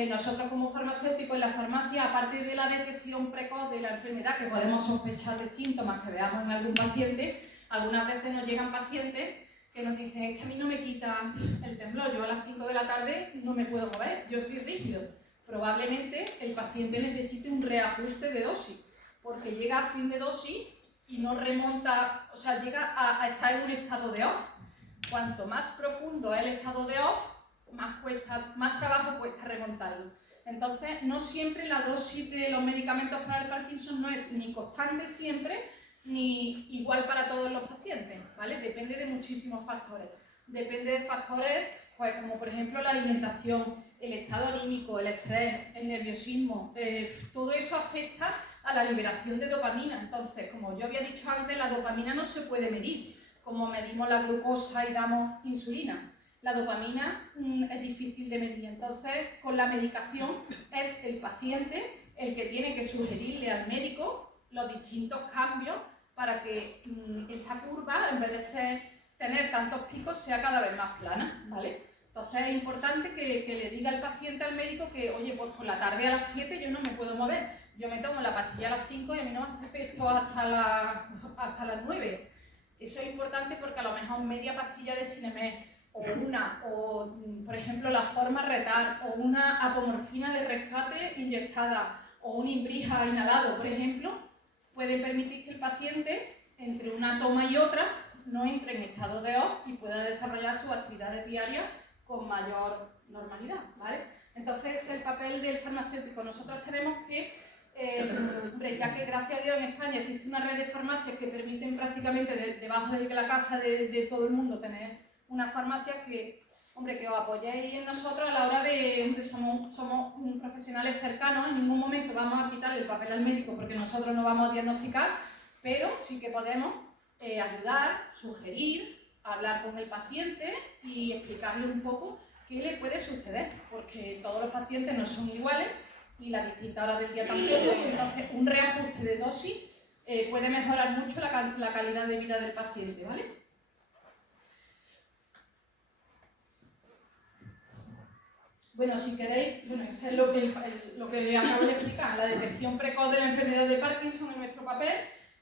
nosotros como farmacéuticos en la farmacia, aparte de la detección precoz de la enfermedad, que podemos sospechar de síntomas que veamos en algún paciente, algunas veces nos llegan pacientes que nos dicen, es que a mí no me quita el temblor, yo a las 5 de la tarde no me puedo mover, yo estoy rígido. Probablemente el paciente necesite un reajuste de dosis, porque llega a fin de dosis y no remonta, o sea, llega a estar en un estado de OFF. Cuanto más profundo es el estado de OFF, más trabajo cuesta remontarlo. Entonces, no siempre la dosis de los medicamentos para el Parkinson no es ni constante siempre, ni igual para todos los pacientes, ¿vale? Depende de muchísimos factores. Depende de factores, pues, como por ejemplo la alimentación, el estado anímico, el estrés, el nerviosismo, todo eso afecta a la liberación de dopamina. Entonces, como yo había dicho antes, la dopamina no se puede medir, como medimos la glucosa y damos insulina. La dopamina es difícil de medir, entonces con la medicación es el paciente el que tiene que sugerirle al médico los distintos cambios para que esa curva, en vez de tener tantos picos, sea cada vez más plana, ¿vale? Entonces es importante que le diga al paciente al médico que, oye, pues por la tarde a las 7 yo no me puedo mover, yo me tomo la pastilla a las 5 y a mí no me hace efecto hasta las 9. Eso es importante porque a lo mejor media pastilla de Sinemet o por ejemplo la forma retal o una apomorfina de rescate inyectada o un Imbrija inhalado, por ejemplo, puede permitir que el paciente entre una toma y otra no entre en estado de off y pueda desarrollar sus actividades diarias con mayor normalidad, ¿vale? Entonces, el papel del farmacéutico, nosotros tenemos que, hombre, ya que gracias a Dios en España existe una red de farmacias que permiten prácticamente debajo de la casa de todo el mundo tener una farmacia que, hombre, que os apoyéis en nosotros a la hora de, hombre, somos profesionales cercanos, en ningún momento vamos a quitarle el papel al médico porque nosotros no vamos a diagnosticar, pero sí que podemos ayudar, sugerir, hablar con el paciente y explicarle un poco qué le puede suceder, porque todos los pacientes no son iguales y las distintas horas del día tampoco, y entonces un reajuste de dosis puede mejorar mucho la calidad de vida del paciente, ¿vale? Bueno, si queréis, bueno, eso es lo que acabo de explicar, la detección precoz de la enfermedad de Parkinson en nuestro papel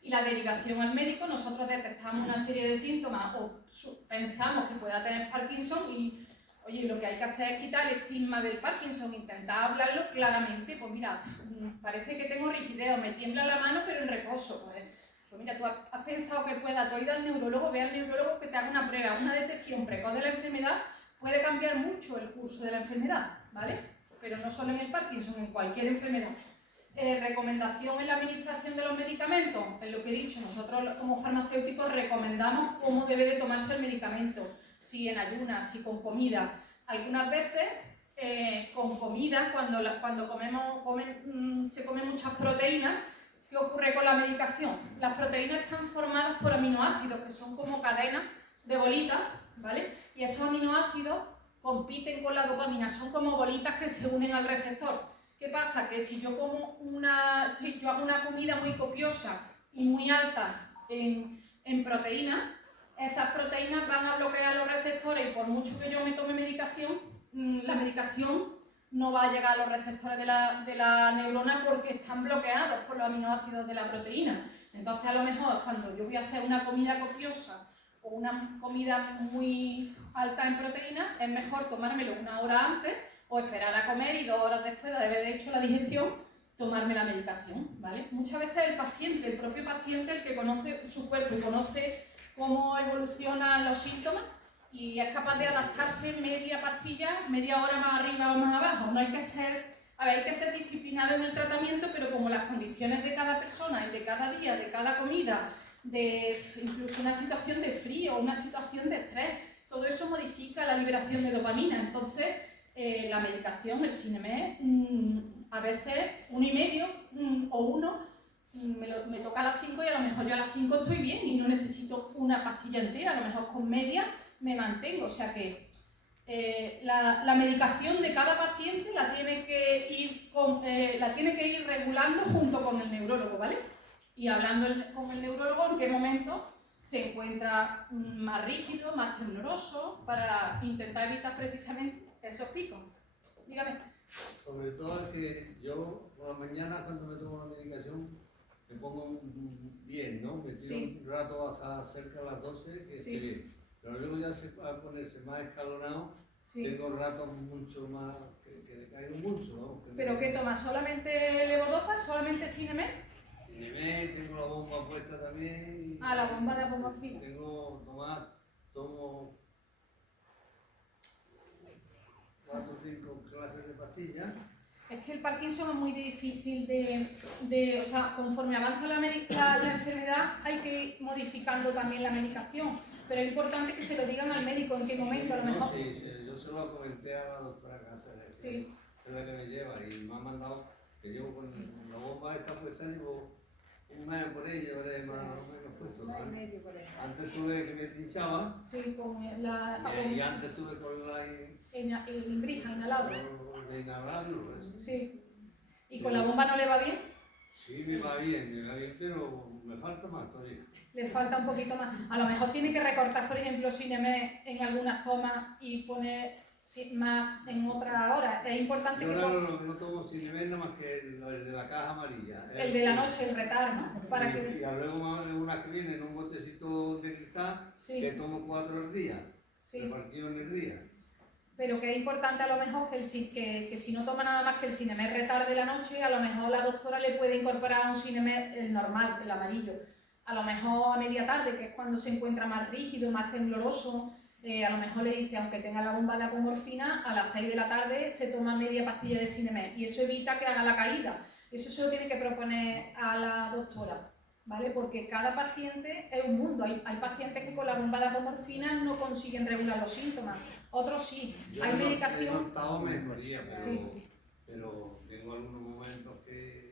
y la derivación al médico. Nosotros detectamos una serie de síntomas o pensamos que pueda tener Parkinson y, oye, lo que hay que hacer es quitar el estigma del Parkinson, intentar hablarlo claramente. Pues mira, parece que tengo rigidez, me tiembla la mano pero en reposo. Pues mira, tú has pensado que pueda, tú has ido al neurólogo, ve al neurólogo que te haga una prueba, una detección precoz de la enfermedad puede cambiar mucho el curso de la enfermedad, ¿vale? Pero no solo en el Parkinson, en cualquier enfermedad. Recomendación en la administración de los medicamentos, es lo que he dicho, nosotros como farmacéuticos recomendamos cómo debe de tomarse el medicamento, si en ayunas, si con comida. Algunas veces con comida, cuando se comen muchas proteínas, ¿qué ocurre con la medicación? Las proteínas están formadas por aminoácidos, que son como cadenas de bolitas, ¿vale? Y esos aminoácidos compiten con la dopamina, son como bolitas que se unen al receptor. ¿Qué pasa? Que si yo hago una comida muy copiosa y muy alta en proteínas, esas proteínas van a bloquear los receptores y por mucho que yo me tome medicación, la medicación no va a llegar a los receptores de la neurona porque están bloqueados por los aminoácidos de la proteína. Entonces, a lo mejor, cuando yo voy a hacer una comida copiosa o una comida muy alta en proteínas, es mejor tomármelo una hora antes o esperar a comer y 2 horas después de haber hecho la digestión, tomarme la medicación, ¿vale? Muchas veces el propio paciente, el que conoce su cuerpo y conoce cómo evolucionan los síntomas y es capaz de adaptarse media pastilla, media hora más arriba o más abajo. No hay que ser, hay que ser disciplinado en el tratamiento, pero como las condiciones de cada persona y de cada día, de cada comida, de incluso una situación de frío, una situación de estrés, todo eso modifica la liberación de dopamina. Entonces, la medicación, el Sinemet, a veces 1,5 o 1, me toca a las 5 y a lo mejor yo a las 5 estoy bien y no necesito una pastilla entera, a lo mejor con media me mantengo. O sea que la medicación de cada paciente la tiene que ir regulando junto con el neurólogo, ¿vale? Y hablando con el neurólogo en qué momento se encuentra más rígido, más tembloroso, para intentar evitar precisamente esos picos. Dígame. Sobre todo es que yo por la mañana cuando me tomo la medicación me pongo bien, ¿no? Me tiro un rato hasta cerca de las 12 que esté bien. Pero luego ya se va a ponerse más escalonado, tengo ratos mucho más que decaigo mucho, ¿no? ¿Pero qué tomas? ¿Solamente levodopa? ¿Solamente Sinemet? Sinemet, tengo la bomba puesta también. La bomba de apomorfina. Tomo 4 o 5 clases de pastillas. Es que el Parkinson es muy difícil o sea, conforme avanza la enfermedad hay que ir modificando también la medicación, pero es importante que se lo digan al médico en qué momento, a lo mejor. Sí, yo se lo comenté a la doctora Cáceres, que es la que me lleva, y me ha mandado que llevo con la bomba esta puesta, llevo un mes por ahí, llevaré más o menos puesto. Antes tuve que me pinchaba. Sí, con y antes tuve con el Imbrija inhalado. De inhalarlo, eso. Sí. ¿Y con la bomba no le va bien? Sí, me va bien, pero me falta más todavía. Le falta un poquito más. A lo mejor tiene que recortar, por ejemplo, Sinemet en algunas tomas y poner sí, más en otra hora. Es importante Yo que... ahora no tomo Cinemet nada más que el de la caja amarilla. El de la noche, el retar, ¿no? Para y, que... y luego una que viene en un botecito de cristal que tomo 4 al día, repartido en el día. Pero que es importante a lo mejor que si no toma nada más que el Cinemet retar de la noche, a lo mejor la doctora le puede incorporar un Cinemet el normal, el amarillo. A lo mejor a media tarde, que es cuando se encuentra más rígido, más tembloroso, a lo mejor le dice, aunque tenga la bomba de apomorfina, a las 6 de la tarde se toma media pastilla de Cinemet y eso evita que haga la caída. Eso se lo tiene que proponer a la doctora, ¿vale? Porque cada paciente es un mundo. Hay pacientes que con la bomba de apomorfina no consiguen regular los síntomas, otros sí. Hay medicación... Yo he notado mejoría, pero tengo algunos momentos que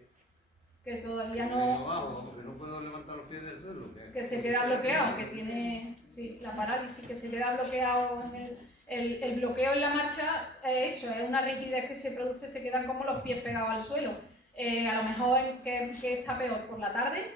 todavía porque no puedo levantar los pies del suelo. Que se queda bloqueado, que tiene la parálisis, que se queda bloqueado en el bloqueo en la marcha, eso, es una rigidez que se produce, se quedan como los pies pegados al suelo. A lo mejor que está peor por la tarde.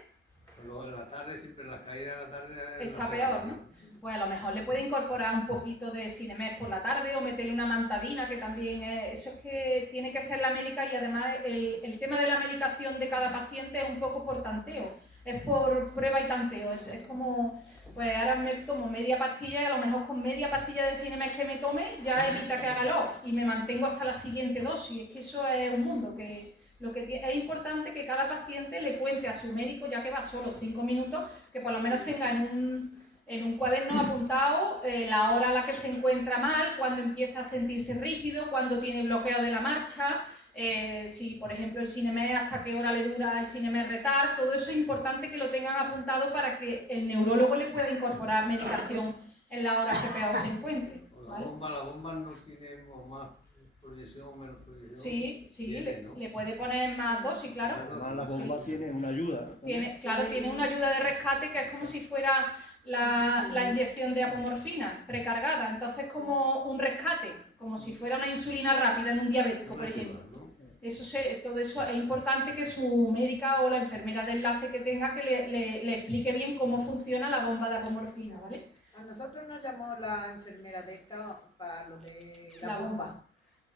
Pero en la tarde, siempre en las caídas de la tarde... Está peor, ¿no? Pues a lo mejor le puede incorporar un poquito de Cinemet por la tarde o meterle una mantadina, que también es... Eso es que tiene que ser la médica y además el tema de la medicación de cada paciente es un poco por tanteo. Es por prueba y tanteo. Es como... Pues ahora me tomo media pastilla y a lo mejor con media pastilla de Cinemet que me tome ya evita que haga el off y me mantengo hasta la siguiente dosis. Es que eso es un mundo que... Es importante que cada paciente le cuente a su médico, ya que va solo 5 minutos, que por lo menos tenga en un cuaderno apuntado la hora a la que se encuentra mal, cuando empieza a sentirse rígido, cuando tiene bloqueo de la marcha, si por ejemplo el Cinemet, hasta qué hora le dura el Cinemet retar. Todo eso es importante que lo tengan apuntado para que el neurólogo le pueda incorporar medicación en la hora que peor se encuentre, ¿vale? La bomba no tiene más proyección o menos proyección. Sí, le puede poner más dosis, claro. Además, la bomba tiene una ayuda. Tiene una ayuda de rescate que es como si fuera la inyección de apomorfina precargada. Entonces, como un rescate, como si fuera una insulina rápida en un diabético, por ejemplo. Todo eso es importante que su médica o la enfermera de enlace que tenga que le explique bien cómo funciona la bomba de apomorfina, ¿vale? A nosotros nos llamó la enfermera de esta para lo de la bomba.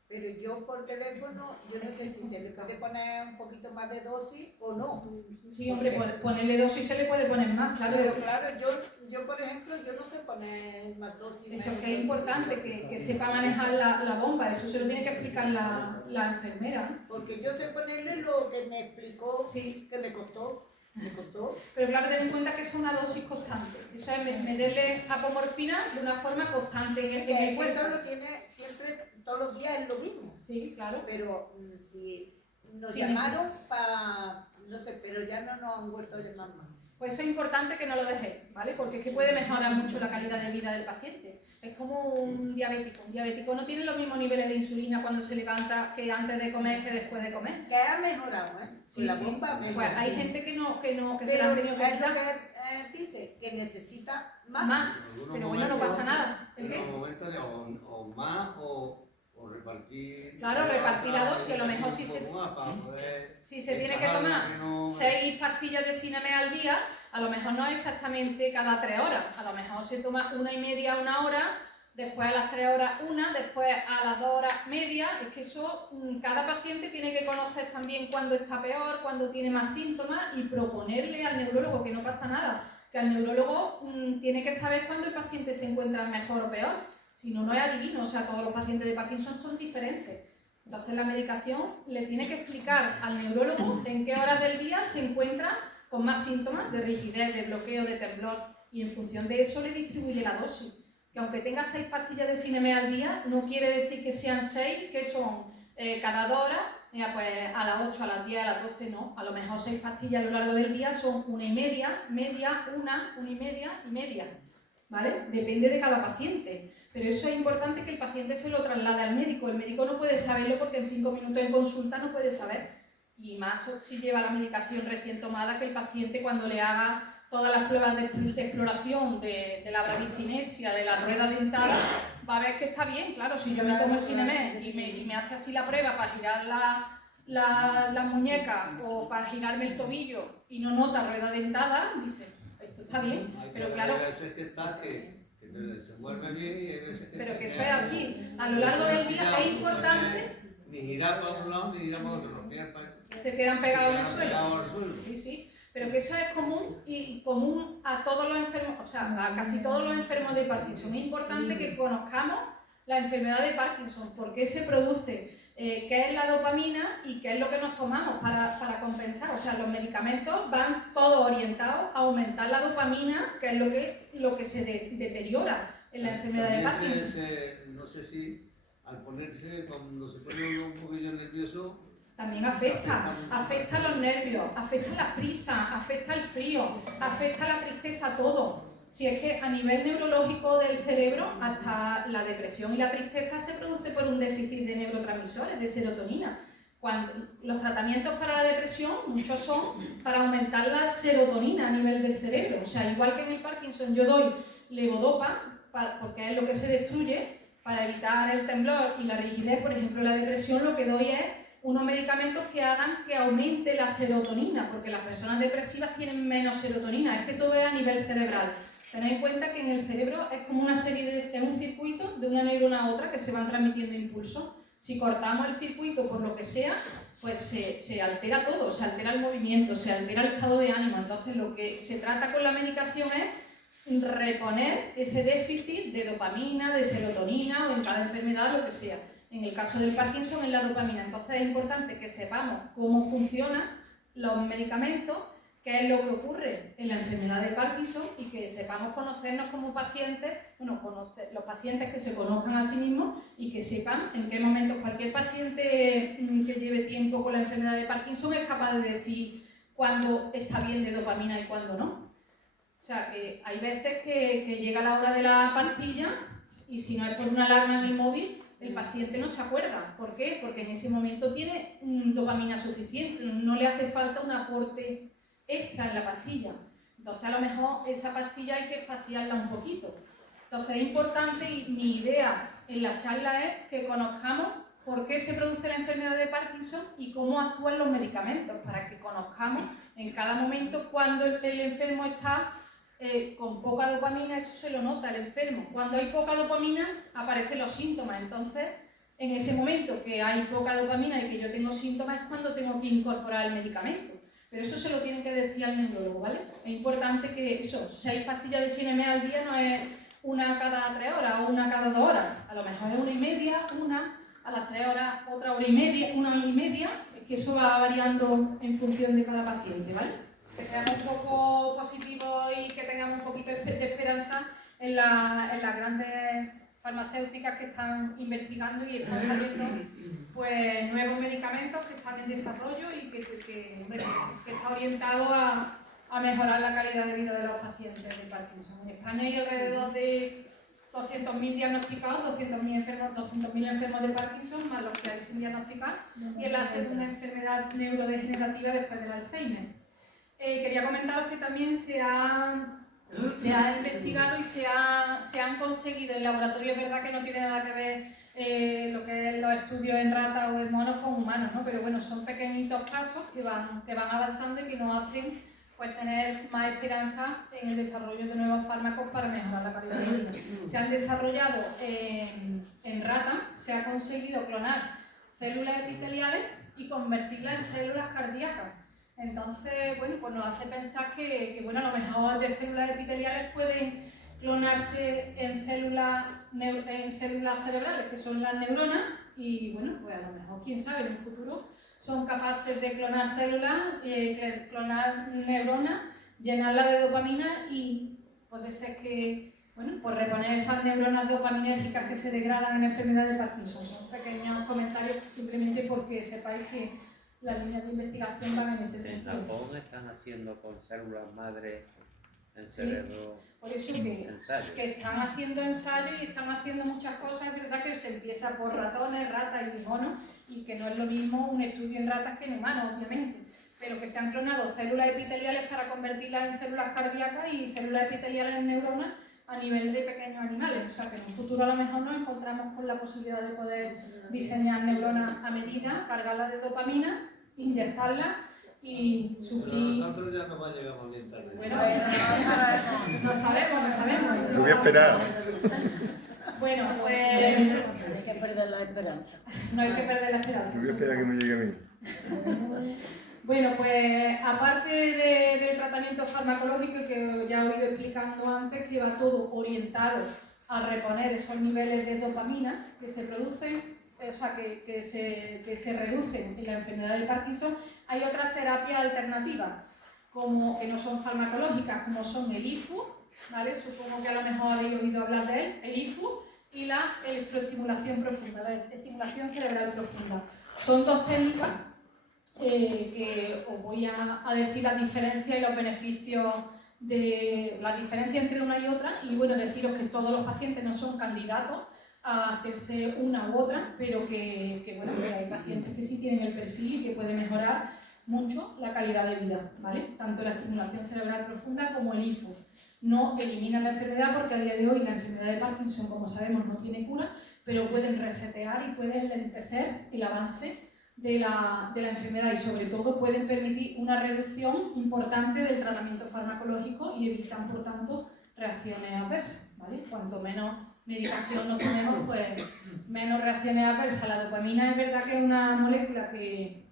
Pero yo por teléfono, yo no sé si se le puede poner un poquito más de dosis o no. Sí, hombre, ponerle dosis se le puede poner más, claro. Pero claro, yo por ejemplo, yo no sé poner más dosis. Eso es que es importante, que sepa manejar la bomba, eso se lo tiene que explicar la enfermera. Porque yo sé ponerle lo que me explicó, que me costó. Pero claro, ten en cuenta que es una dosis constante. Eso es meterle apomorfina de una forma constante en el cuerpo. Eso lo tiene siempre, todos los días es lo mismo. Sí, claro. Pero si nos llamaron para, no sé, pero ya no nos han vuelto a llamar más. Pues eso es importante que no lo dejéis, ¿vale? Porque es que puede mejorar mucho la calidad de vida del paciente. Es como un diabético. Un diabético no tiene los mismos niveles de insulina cuando se levanta que antes de comer que después de comer. Que ha mejorado, ¿eh? Sí, la bomba ha mejorado. Pues hay gente que pero se la han tenido que quitar. Lo que dice, que necesita más. Pero bueno, no pasa nada. ¿El qué? En un momento de o más o repartir... Claro, repartir la dosis. A lo mejor si se tiene que tomar 6 pastillas de Cinemet al día, a lo mejor no es exactamente cada 3 horas. A lo mejor se toma 1,5, 1 hora, después a las 3 horas 1, después a las 2 horas media. Es que eso, cada paciente tiene que conocer también cuándo está peor, cuándo tiene más síntomas y proponerle al neurólogo, que no pasa nada, que el neurólogo tiene que saber cuándo el paciente se encuentra mejor o peor. Si no, no es adivino, o sea, todos los pacientes de Parkinson son diferentes. Entonces la medicación le tiene que explicar al neurólogo en qué horas del día se encuentra con más síntomas de rigidez, de bloqueo, de temblor, y en función de eso le distribuye la dosis. Que aunque tenga 6 pastillas de Cinemet al día, no quiere decir que sean 6, que son cada 2 horas, mira, pues a las 8, a las 10, a las 12 no. A lo mejor 6 pastillas a lo largo del día son 1,5, media, 1,5 y media. ¿Vale? Depende de cada paciente. Pero eso es importante que el paciente se lo traslade al médico. El médico no puede saberlo porque en 5 minutos en consulta no puede saber. Y más si lleva la medicación recién tomada, que el paciente cuando le haga todas las pruebas de exploración de la bradicinesia, de la rueda dentada, va a ver que está bien. Claro, si yo me tomo el Cinemet y me hace así la prueba para girar la muñeca o para girarme el tobillo y no nota rueda dentada, dice, esto está bien. Pero claro... Hay veces que Se mueve bien y hay veces que... Pero que eso es así. A lo largo del día es importante... Ni girar para un lado ni girar para otro. Los pies se quedan pegados en el pegados al suelo. suelo. Sí, sí. Pero que eso es común y común a todos los enfermos, o sea, a casi todos los enfermos de Parkinson. Es importante que conozcamos la enfermedad de Parkinson, por qué se produce, qué es la dopamina y qué es lo que nos tomamos para compensar. O sea, los medicamentos van todos orientados a aumentar la dopamina, que es lo que se deteriora en la enfermedad de Parkinson. No sé si al ponerse, cuando se pone uno un poquillo nervioso, también afecta los nervios, afecta la prisa, afecta el frío, afecta la tristeza, todo. Si es que a nivel neurológico del cerebro, hasta la depresión y la tristeza se produce por un déficit de neurotransmisores, de serotonina. Cuando los tratamientos para la depresión, muchos son para aumentar la serotonina a nivel del cerebro. O sea, igual que en el Parkinson yo doy levodopa, porque es lo que se destruye, para evitar el temblor y la rigidez. Por ejemplo, la depresión lo que doy es unos medicamentos que hagan que aumente la serotonina, porque las personas depresivas tienen menos serotonina. Es que todo es a nivel cerebral. Tened en cuenta que en el cerebro es como una serie de un circuito de una neurona a otra que se van transmitiendo impulsos. Si cortamos el circuito por lo que sea, pues se altera todo, se altera el movimiento, se altera el estado de ánimo. Entonces lo que se trata con la medicación es reponer ese déficit de dopamina, de serotonina o en cada enfermedad lo que sea. En el caso del Parkinson es la dopamina. Entonces es importante que sepamos cómo funcionan los medicamentos, qué es lo que ocurre en la enfermedad de Parkinson y que sepamos conocernos como pacientes, los pacientes que se conozcan a sí mismos y que sepan en qué momentos cualquier paciente que lleve tiempo con la enfermedad de Parkinson es capaz de decir cuándo está bien de dopamina y cuándo no. O sea, que hay veces que llega la hora de la pastilla y si no es por una alarma en el móvil, el paciente no se acuerda. ¿Por qué? Porque en ese momento tiene dopamina suficiente, no le hace falta un aporte extra en la pastilla. Entonces a lo mejor esa pastilla hay que espaciarla un poquito. Entonces es importante y mi idea en la charla es que conozcamos por qué se produce la enfermedad de Parkinson y cómo actúan los medicamentos, para que conozcamos en cada momento cuando el enfermo está con poca dopamina. Eso se lo nota el enfermo. Cuando hay poca dopamina aparecen los síntomas. Entonces en ese momento que hay poca dopamina y que yo tengo síntomas es cuando tengo que incorporar el medicamento. Pero eso se lo tienen que decir al neurólogo, ¿vale? Es importante que eso, 6 pastillas de CNM al día no es una cada 3 horas o una cada 2 horas. A lo mejor es 1 y media, una a las 3 horas, otra hora y media, 1 hora y media. Es que eso va variando en función de cada paciente, ¿vale? Que seamos un poco positivos y que tengamos un poquito de esperanza en las grandes farmacéuticas que están investigando y están saliendo pues nuevos medicamentos que están en desarrollo y que está orientado a mejorar la calidad de vida de los pacientes de Parkinson. En España hay alrededor de 200.000 diagnosticados, 200.000 enfermos de Parkinson, más los que hay sin diagnosticar, y es la segunda enfermedad neurodegenerativa después del Alzheimer. Quería comentaros que también se ha investigado y se han conseguido en laboratorios, verdad que no tiene nada que ver lo que es los estudios en ratas o en monos con humanos, ¿no? Pero bueno, son pequeñitos casos que van avanzando y que nos hacen pues tener más esperanza en el desarrollo de nuevos fármacos para mejorar la calidad de vida. Se han desarrollado en ratas, se ha conseguido clonar células epiteliales y convertirlas en células cardíacas. Entonces, bueno, pues nos hace pensar que bueno, a lo mejor de células epiteliales pueden clonarse en células cerebrales, que son las neuronas, y bueno, pues a lo mejor, quién sabe, en un futuro son capaces de clonar células, clonar neuronas, llenarlas de dopamina y puede ser que, bueno, pues reponer esas neuronas dopaminérgicas que se degradan en la enfermedad de Parkinson. Son pequeños comentarios simplemente porque sepáis que las líneas de investigación van en ese sentido. En Japón están haciendo con células madre en cerebro. Sí, por eso que están haciendo ensayos y están haciendo muchas cosas. Es verdad que se empieza por ratones, ratas y monos, y que no es lo mismo un estudio en ratas que en humanos, obviamente, pero que se han clonado células epiteliales para convertirlas en células cardíacas y células epiteliales en neuronas a nivel de pequeños animales. O sea que en un futuro a lo mejor nos encontramos con la posibilidad de poder diseñar neuronas a medida, cargarlas de dopamina, inyectarlas y suplir. Pero nosotros ya no va a llegar más bien tarde. Bueno, no sabemos. voy a esperar. Bueno, pues... No hay que perder la esperanza. No hay que perder la esperanza. Yo voy a esperar que me llegue a mí. Bueno, pues aparte del tratamiento farmacológico que ya os he ido explicando antes, que va todo orientado a reponer esos niveles de dopamina que se producen, o sea, que se reducen en la enfermedad de Parkinson, hay otras terapias alternativas, como que no son farmacológicas, como son el IFU, ¿vale? Supongo que a lo mejor habéis oído hablar de él, el IFU, y la electroestimulación profunda, la estimulación cerebral profunda. Son dos técnicas que os voy a decir la diferencia y los beneficios de la diferencia entre una y otra, y bueno, deciros que todos los pacientes no son candidatos a hacerse una u otra, pero bueno, que hay pacientes que sí tienen el perfil y que pueden mejorar mucho la calidad de vida, ¿vale? Tanto la estimulación cerebral profunda como el IFU. No eliminan la enfermedad porque a día de hoy la enfermedad de Parkinson, como sabemos, no tiene cura, pero pueden resetear y pueden lentecer el avance de la enfermedad y sobre todo pueden permitir una reducción importante del tratamiento farmacológico y evitan, por tanto, reacciones adversas, ¿vale? Cuanto menos medicación nos ponemos, pues menos reacciones adversas. La dopamina es verdad que es una molécula que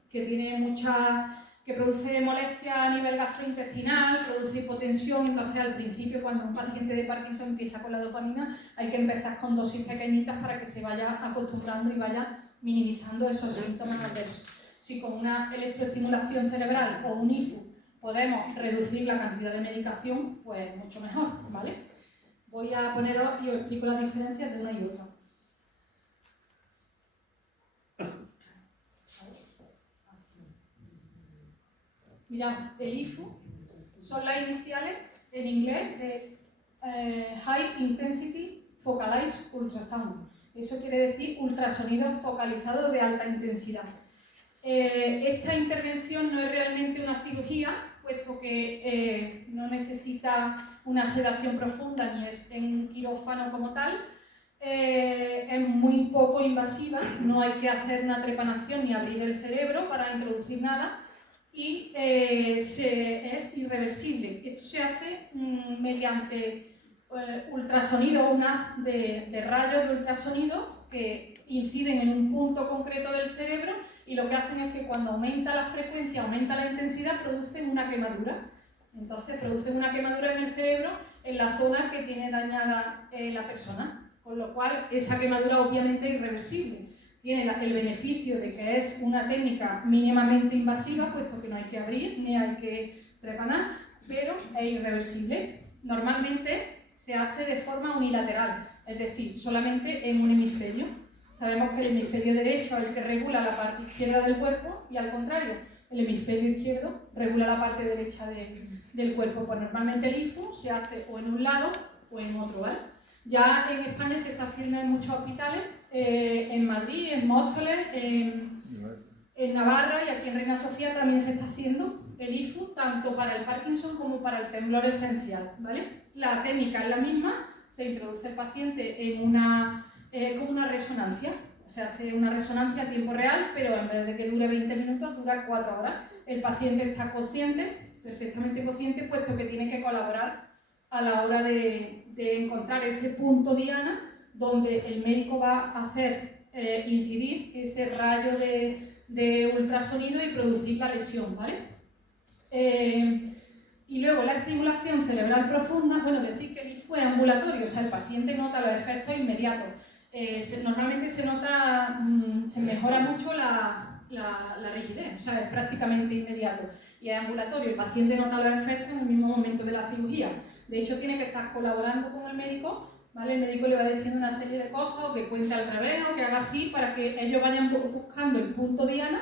produce molestia a nivel gastrointestinal, produce hipotensión, entonces al principio cuando un paciente de Parkinson empieza con la dopamina hay que empezar con dosis pequeñitas para que se vaya acostumbrando y vaya minimizando esos síntomas adversos. Si con una electroestimulación cerebral o un IFU podemos reducir la cantidad de medicación, pues mucho mejor, ¿vale? Voy a poneros y os explico las diferencias de una y otra. Mirad, el IFU son las iniciales en inglés de High Intensity Focalized Ultrasound. Eso quiere decir ultrasonido focalizado de alta intensidad. Esta intervención no es realmente una cirugía, puesto que no necesita una sedación profunda ni es en quirófano como tal. Es muy poco invasiva, no hay que hacer una trepanación ni abrir el cerebro para introducir nada y es irreversible. Esto se hace mediante ultrasonido, un haz de rayos de ultrasonido que inciden en un punto concreto del cerebro y lo que hacen es que cuando aumenta la frecuencia, aumenta la intensidad, producen una quemadura. Entonces producen una quemadura en el cerebro en la zona que tiene dañada la persona, con lo cual esa quemadura obviamente es irreversible. Tiene el beneficio de que es una técnica mínimamente invasiva, puesto que no hay que abrir ni hay que trepanar, pero es irreversible. Normalmente se hace de forma unilateral, es decir, solamente en un hemisferio. Sabemos que el hemisferio derecho es el que regula la parte izquierda del cuerpo y al contrario, el hemisferio izquierdo regula la parte derecha del cuerpo. Pues normalmente el IFU se hace o en un lado o en otro, ¿vale? Ya en España se está haciendo en muchos hospitales, en Madrid, en Móstoles, en Navarra y aquí en Reina Sofía también se está haciendo el IFU, tanto para el Parkinson como para el temblor esencial, ¿vale? La técnica es la misma, se introduce el paciente en como una resonancia, se hace una resonancia a tiempo real, pero en vez de que dure 20 minutos, dura 4 horas. El paciente está consciente, perfectamente consciente, puesto que tiene que colaborar a la hora de encontrar ese punto diana donde el médico va a hacer incidir ese rayo de ultrasonido y producir la lesión, ¿vale? Y luego la estimulación cerebral profunda, bueno, decir que el IFU es ambulatorio, o sea, el paciente nota los efectos inmediatos. Normalmente se nota, se mejora mucho la rigidez, o sea, es prácticamente inmediato. Y es ambulatorio, el paciente nota los efectos en el mismo momento de la cirugía. De hecho, tiene que estar colaborando con el médico, ¿vale? El médico le va diciendo una serie de cosas, o que cuente al revés, o que haga así, para que ellos vayan buscando el punto diana,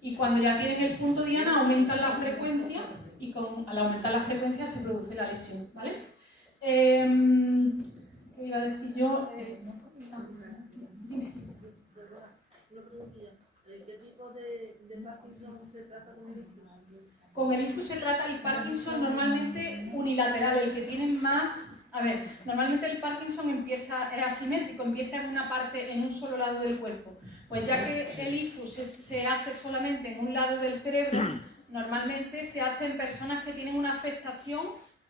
y cuando ya tienen el punto diana aumentan la frecuencia, y al aumentar la frecuencia se produce la lesión, ¿vale? ¿Qué iba a decir yo? Dime. ¿Qué tipo de Parkinson se trata con el IFU? Con el IFU se trata el Parkinson normalmente unilateral, el que tienen más... A ver, normalmente el Parkinson es asimétrico, empieza en una parte, en un solo lado del cuerpo. Pues ya que el IFU se hace solamente en un lado del cerebro, normalmente se hace en personas que tienen una afectación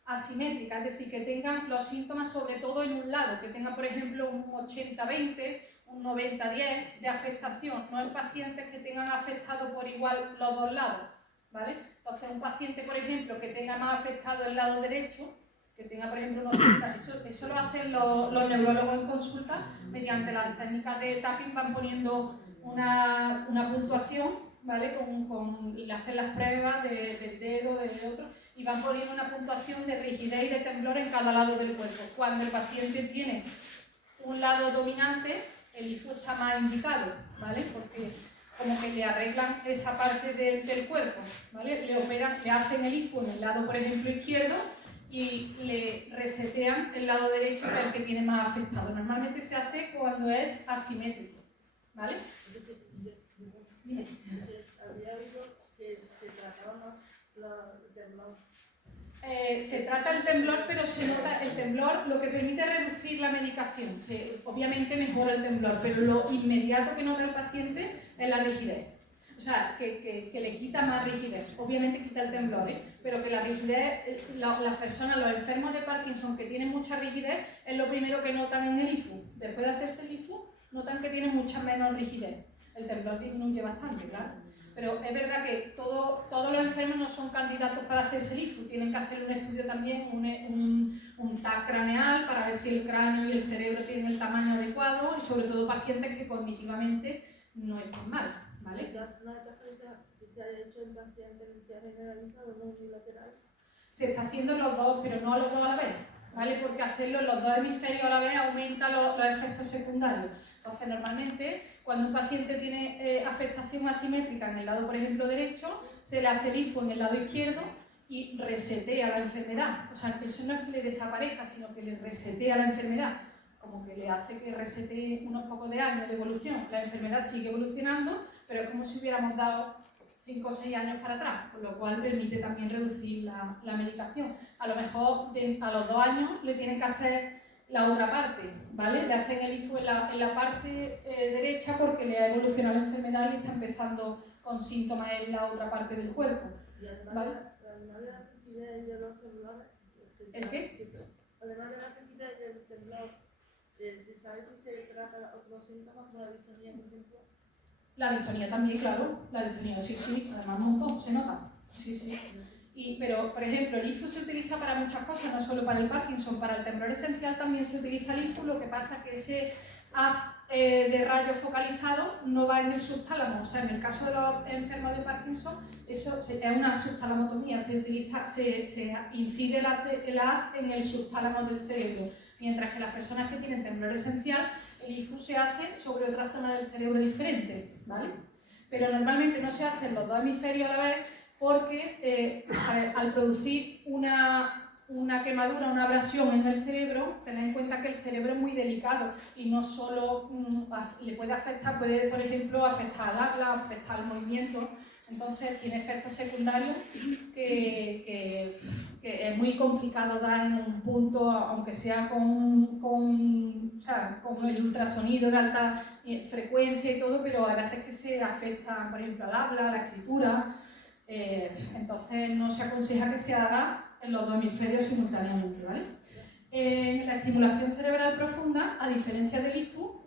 asimétrica, es decir, que tengan los síntomas sobre todo en un lado, que tengan, por ejemplo, un 80-20, un 90-10 de afectación, no en pacientes que tengan afectado por igual los dos lados, ¿vale? Entonces, un paciente, por ejemplo, que tenga más afectado el lado derecho, que tenga, por ejemplo, un 80, eso lo hacen los neurólogos en consulta, mediante las técnicas de tapping van poniendo una puntuación, ¿vale? Y le hacen las pruebas del dedo, del otro, y van poniendo una puntuación de rigidez y de temblor en cada lado del cuerpo. Cuando el paciente tiene un lado dominante, el IFU está más indicado, ¿vale? Porque como que le arreglan esa parte del cuerpo, ¿vale? Le hacen el IFU en el lado, por ejemplo, izquierdo y le resetean el lado derecho, que es el que tiene más afectado. Normalmente se hace cuando es asimétrico, ¿vale? Había oído que se trataban los temblores. Se trata el temblor, pero se nota el temblor, lo que permite reducir la medicación. Obviamente mejora el temblor, pero lo inmediato que nota el paciente es la rigidez. O sea, que le quita más rigidez. Obviamente quita el temblor, pero que la rigidez, las personas, los enfermos de Parkinson que tienen mucha rigidez, es lo primero que notan en el IFU. Después de hacerse el IFU, notan que tienen mucha menos rigidez. El temblor disminuye bastante, claro. Pero es verdad que todos los enfermos no son candidatos para hacerse el IFU, tienen que hacer un estudio también, un TAC craneal para ver si el cráneo y el cerebro tienen el tamaño adecuado y sobre todo pacientes que cognitivamente no están mal, ¿vale? ¿No hay caso que se haya hecho en pacientes que se ha generalizado, no unilateral? Se está haciendo en los dos, pero no los dos a la vez, ¿vale? Porque hacerlo en los dos hemisferios a la vez aumenta los efectos secundarios. Entonces, normalmente, cuando un paciente tiene afectación asimétrica en el lado, por ejemplo, derecho, se le hace el IFU en el lado izquierdo y resetea la enfermedad. O sea, eso no es que le desaparezca, sino que le resetea la enfermedad. Como que le hace que resete unos pocos de años de evolución. La enfermedad sigue evolucionando, pero es como si hubiéramos dado 5 o 6 años para atrás, con lo cual permite también reducir la medicación. A lo mejor a los 2 años le tienen que hacer la otra parte, ¿vale? Le hacen el IFU en la parte derecha porque le ha evolucionado la enfermedad y está empezando con síntomas en la otra parte del cuerpo. Y además, ¿vale? además de la rigidez y de los temblores, ¿El qué? Además de la rigidez y del temblor, ¿se sabe si se trata otros síntomas como la distonía, por ejemplo? La distonía también, claro. La distonía, sí, además un montón, se nota. Sí. Pero, por ejemplo, el IFU se utiliza para muchas cosas, no solo para el Parkinson, para el temblor esencial también se utiliza el IFU, lo que pasa es que ese haz de rayo focalizado no va en el subtálamo. O sea, en el caso de los enfermos de Parkinson, eso es una subtalamotomía, se incide el haz en el subtálamo del cerebro, mientras que las personas que tienen temblor esencial, el IFU se hace sobre otra zona del cerebro diferente, ¿vale? Pero normalmente no se hace en los dos hemisferios a la vez porque al producir una quemadura, una abrasión en el cerebro, tened en cuenta que el cerebro es muy delicado y no solo le puede afectar, puede por ejemplo afectar al habla, afectar al movimiento, entonces tiene efectos secundarios que es muy complicado dar en un punto, aunque sea con el ultrasonido de alta frecuencia y todo, pero a veces que se afecta, por ejemplo, al habla, a la escritura. Entonces no se aconseja que se haga en los dos hemisferios simultáneamente, ¿vale? La estimulación cerebral profunda, a diferencia del IFU,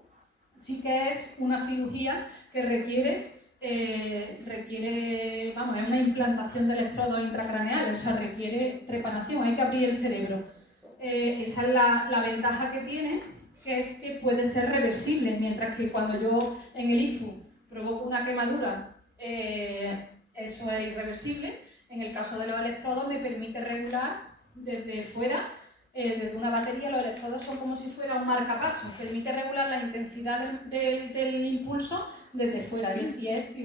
sí que es una cirugía que requiere, es una implantación de electrodos intracraneales, o sea, requiere trepanación, hay que abrir el cerebro. Esa es la ventaja que tiene, que es que puede ser reversible, mientras que cuando yo en el IFU provoco una quemadura, eso es irreversible. En el caso de los electrodos me permite regular desde fuera, desde una batería. Los electrodos son como si fuera un marcapasos, permite regular la intensidad del impulso desde fuera y es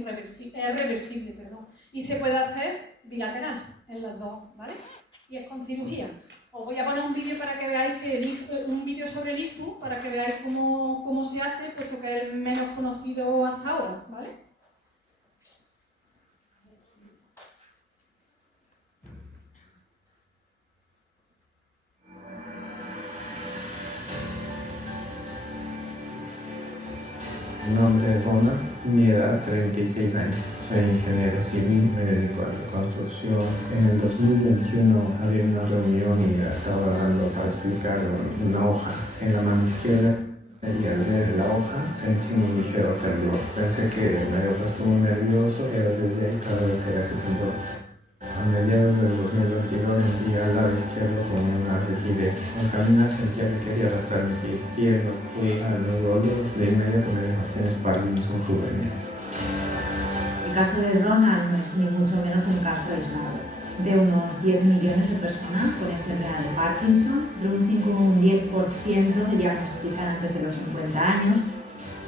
reversible, perdón. Y se puede hacer bilateral en los dos, ¿vale? Y es con cirugía. Os voy a poner un vídeo para que veáis un vídeo sobre el IFU para que veáis cómo se hace, puesto que es el menos conocido hasta ahora, ¿vale? Mi nombre es Ronald, mi edad 36 años. Soy ingeniero civil, me dedico a la construcción. En el 2021 había una reunión y estaba dando para explicar una hoja en la mano izquierda y al ver la hoja sentí un ligero temblor. Pensé que me había puesto muy nervioso, pero desde ahí cada vez era ese temblor. A mediados del 2022 sentí al lado izquierdo con una rigidez. Al caminar sentía que quería arrastrar mi pie izquierdo. Fui al neurólogo, de inmediato me dijo: tienes Parkinson juvenil. El caso de Ronald no es ni mucho menos un caso aislado. De unos 10 millones de personas con enfermedad de Parkinson, de un 5 o un 10% se diagnostican antes de los 50 años.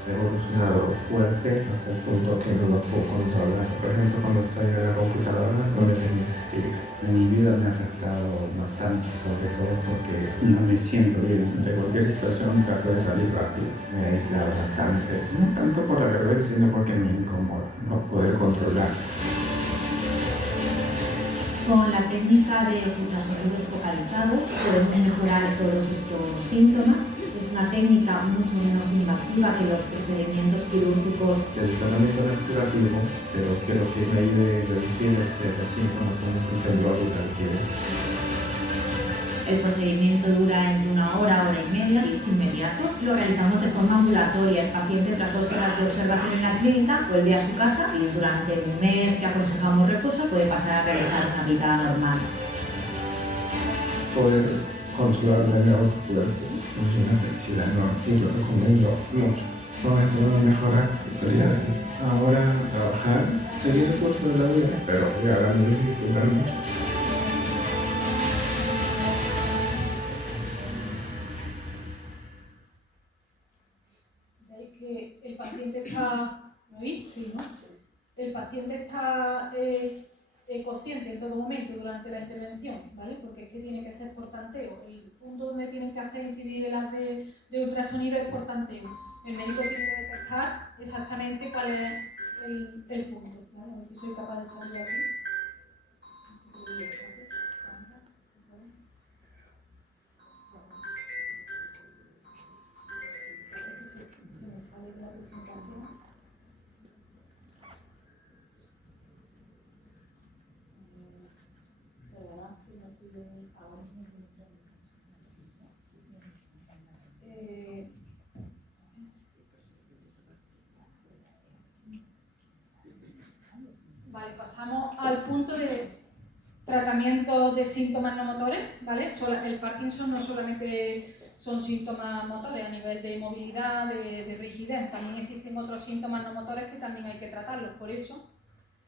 He evolucionado fuerte hasta el punto que no lo puedo controlar. Por ejemplo, cuando estoy en la computadora no me permite escribir. Mi vida me ha afectado bastante, sobre todo porque no me siento bien. De cualquier situación trato de salir rápido. Me he aislado bastante, no tanto por la vergüenza, sino porque me incomoda no poder controlar. Con la técnica de los ultrasonidos focalizados podemos mejorar todos estos síntomas. Es una técnica mucho menos invasiva que los procedimientos quirúrgicos. El tratamiento no es curativo, pero creo que me ayude a reducir los síntomas como un temblor y tranquilo. El procedimiento dura entre una hora, hora y media y es inmediato. Lo realizamos de forma ambulatoria. El paciente, tras 2 horas de observación en la clínica, vuelve a su casa y durante un mes que aconsejamos reposo puede pasar a realizar una vida normal. Poder controlar de nuevo el cuerpo es una felicidad enorme y lo recomiendo mucho. Con esto van a mejorar su calidad. Ahora trabajar, seguir el curso de la vida, pero voy a ganar y disfrutar mucho. El paciente está, ¿me oís? Sí, ¿no? El paciente está consciente en todo momento durante la intervención, ¿vale? Porque es que tiene que ser por tanteo. El punto donde tienen que hacer incidir delante de ultrasonido es por tanteo. El médico tiene que detectar exactamente cuál es el punto, ¿vale? A ver si soy capaz de salir aquí. Se me sale de la presentación. Vale, pasamos al punto de tratamiento de síntomas no motores, ¿vale? El Parkinson no solamente son síntomas motores a nivel de movilidad, de rigidez, también existen otros síntomas no motores que también hay que tratarlos. Por eso,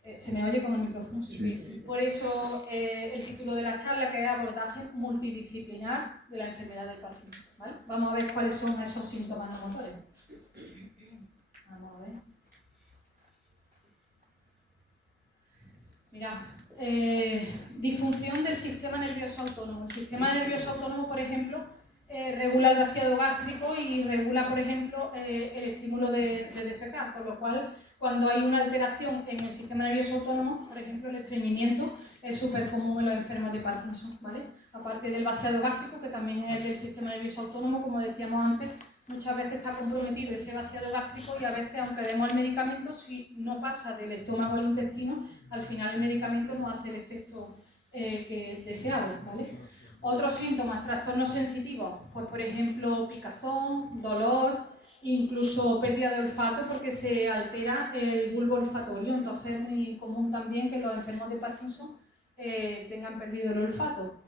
¿se me oye con el micrófono? Sí. Por eso el título de la charla, que es abordaje multidisciplinar de la enfermedad del Parkinson, ¿vale? Vamos a ver cuáles son esos síntomas no motores. Vamos a ver. Mirad, disfunción del sistema nervioso autónomo. El sistema nervioso autónomo, por ejemplo, regula el vaciado gástrico y regula, por ejemplo, el estímulo de defecar, por lo cual, cuando hay una alteración en el sistema nervioso autónomo, por ejemplo, el estreñimiento es súper común en los enfermos de Parkinson, ¿vale? Aparte del vaciado gástrico, que también es del sistema nervioso autónomo, como decíamos antes, muchas veces está comprometido ese vaciado gástrico y a veces, aunque demos el medicamento, si no pasa del estómago al intestino, al final el medicamento no hace el efecto deseado, ¿vale? Otros síntomas, trastornos sensitivos, pues por ejemplo picazón, dolor, incluso pérdida de olfato porque se altera el bulbo olfatorio, entonces es muy común también que los enfermos de Parkinson tengan perdido el olfato.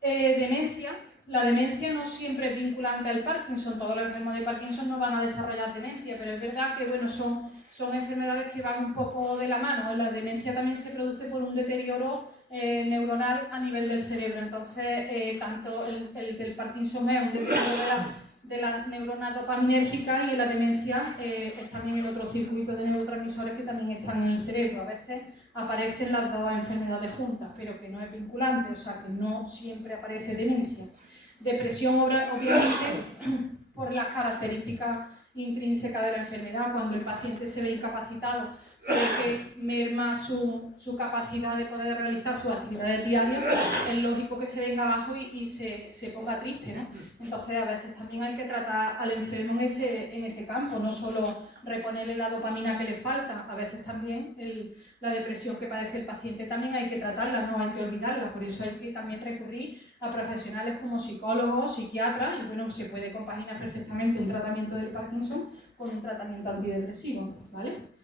Demencia. La demencia no siempre es vinculante al Parkinson, todos los enfermos de Parkinson no van a desarrollar demencia, pero es verdad que bueno, son enfermedades que van un poco de la mano. La demencia también se produce por un deterioro neuronal a nivel del cerebro, entonces tanto el del Parkinson es un deterioro de la neurona dopaminérgica y en la demencia es también el otro circuito de neurotransmisores que también están en el cerebro. A veces aparecen las dos enfermedades juntas, pero que no es vinculante, o sea que no siempre aparece demencia. Depresión, obviamente, por las características intrínsecas de la enfermedad. Cuando el paciente se ve incapacitado, se ve que merma su capacidad de poder realizar sus actividades diarias, es lógico que se venga abajo y se ponga triste, ¿no? Entonces, a veces también hay que tratar al enfermo en ese campo, no solo reponerle la dopamina que le falta, a veces también La depresión que padece el paciente también hay que tratarla, no hay que olvidarla, por eso hay que también recurrir a profesionales como psicólogos, psiquiatras, y bueno, se puede compaginar perfectamente un tratamiento del Parkinson con un tratamiento antidepresivo, ¿vale?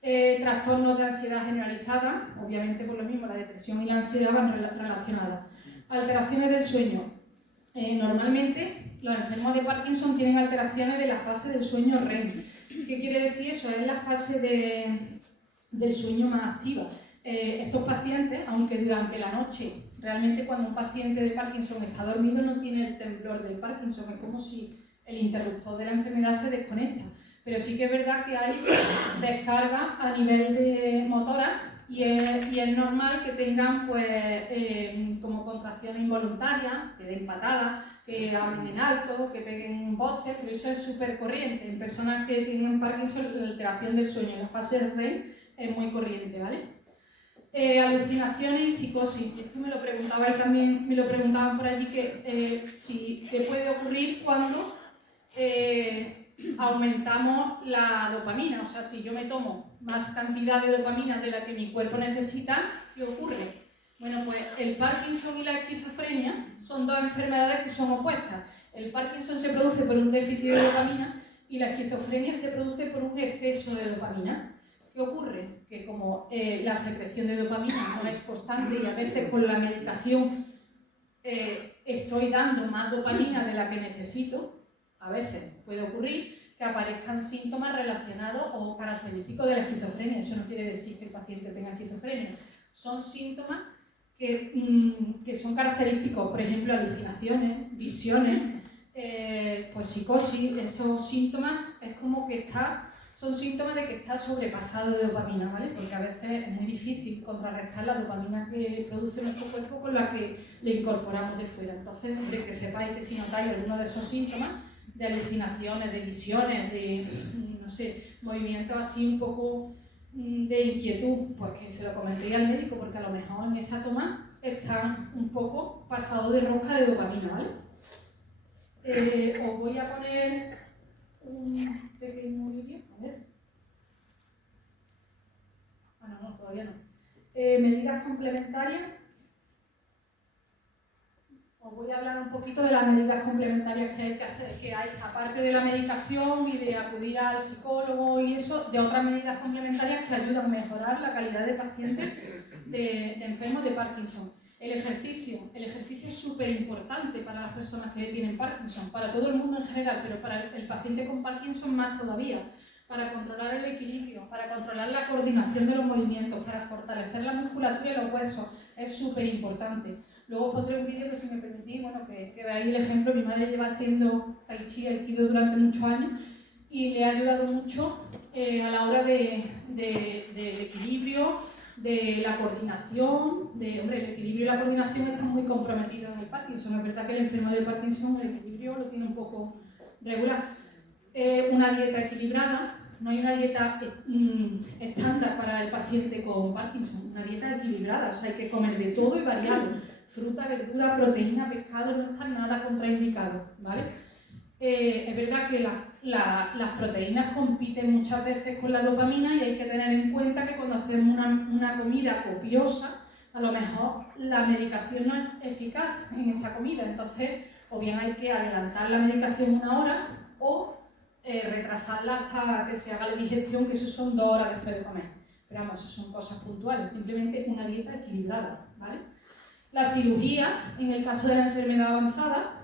Trastornos de ansiedad generalizada, obviamente por lo mismo la depresión y la ansiedad van relacionadas. Alteraciones del sueño. Normalmente los enfermos de Parkinson tienen alteraciones de la fase del sueño REM. ¿Qué quiere decir eso? Es la fase del sueño más activa. Estos pacientes, aunque durante la noche, realmente cuando un paciente de Parkinson está dormido no tiene el temblor del Parkinson, es como si el interruptor de la enfermedad se desconecta. Pero sí que es verdad que hay descarga a nivel de motora y es normal que tengan pues, como contracciones involuntarias, que den patadas, que hablen en alto, que peguen voces, pero eso es súper corriente. En personas que tienen Parkinson, la alteración del sueño en la fase REM es muy corriente, ¿vale? Alucinaciones y psicosis. Esto me lo preguntaba él también, me lo preguntaban por allí, que si qué puede ocurrir cuando aumentamos la dopamina, o sea, si yo me tomo más cantidad de dopamina de la que mi cuerpo necesita, ¿qué ocurre? Bueno, pues el Parkinson y la esquizofrenia son dos enfermedades que son opuestas. El Parkinson se produce por un déficit de dopamina y la esquizofrenia se produce por un exceso de dopamina. ¿Qué ocurre? Que como la secreción de dopamina no es constante y a veces con la medicación estoy dando más dopamina de la que necesito, a veces puede ocurrir que aparezcan síntomas relacionados o característicos de la esquizofrenia. Eso no quiere decir que el paciente tenga esquizofrenia. Son síntomas que son característicos, por ejemplo, alucinaciones, visiones, pues psicosis. Esos síntomas es como que son síntomas de que está sobrepasado de dopamina, ¿vale? Porque a veces es muy difícil contrarrestar la dopamina que produce nuestro cuerpo con la que le incorporamos de fuera. Entonces, hombre, que sepáis que si notáis alguno de esos síntomas, de alucinaciones, de visiones, de, no sé, movimientos así un poco de inquietud, pues que se lo comentéis al médico, porque a lo mejor en esa toma están un poco pasados de rosca de dopamina, ¿vale? Os voy a poner un pequeño vídeo, a ver. No, todavía no. Medidas complementarias. Os voy a hablar un poquito de las medidas complementarias que hay que hacer, que hay, aparte de la medicación y de acudir al psicólogo y eso, de otras medidas complementarias que ayudan a mejorar la calidad de pacientes de enfermos de Parkinson. El ejercicio es súper importante para las personas que tienen Parkinson, para todo el mundo en general, pero para el paciente con Parkinson más todavía, para controlar el equilibrio, para controlar la coordinación de los movimientos, para fortalecer la musculatura y los huesos, es súper importante. Luego os pondré un vídeo que, si me permitís, bueno, que veáis el ejemplo. Mi madre lleva haciendo tai chi, aikido durante muchos años y le ha ayudado mucho a la hora del equilibrio, de la coordinación, hombre, el equilibrio y la coordinación están muy comprometidos en el Parkinson. Es verdad que el enfermo de Parkinson el equilibrio lo tiene un poco regular. Una dieta equilibrada, no hay una dieta estándar para el paciente con Parkinson, una dieta equilibrada, o sea, hay que comer de todo y variado. Fruta, verdura, proteína, pescado, no está nada contraindicado, ¿vale? Es verdad que las proteínas compiten muchas veces con la dopamina y hay que tener en cuenta que cuando hacemos una comida copiosa, a lo mejor la medicación no es eficaz en esa comida, entonces o bien hay que adelantar la medicación 1 hora o retrasarla hasta que se haga la digestión, que eso son 2 horas después de comer. Pero vamos, eso son cosas puntuales, simplemente una dieta equilibrada, ¿vale? La cirugía, en el caso de la enfermedad avanzada,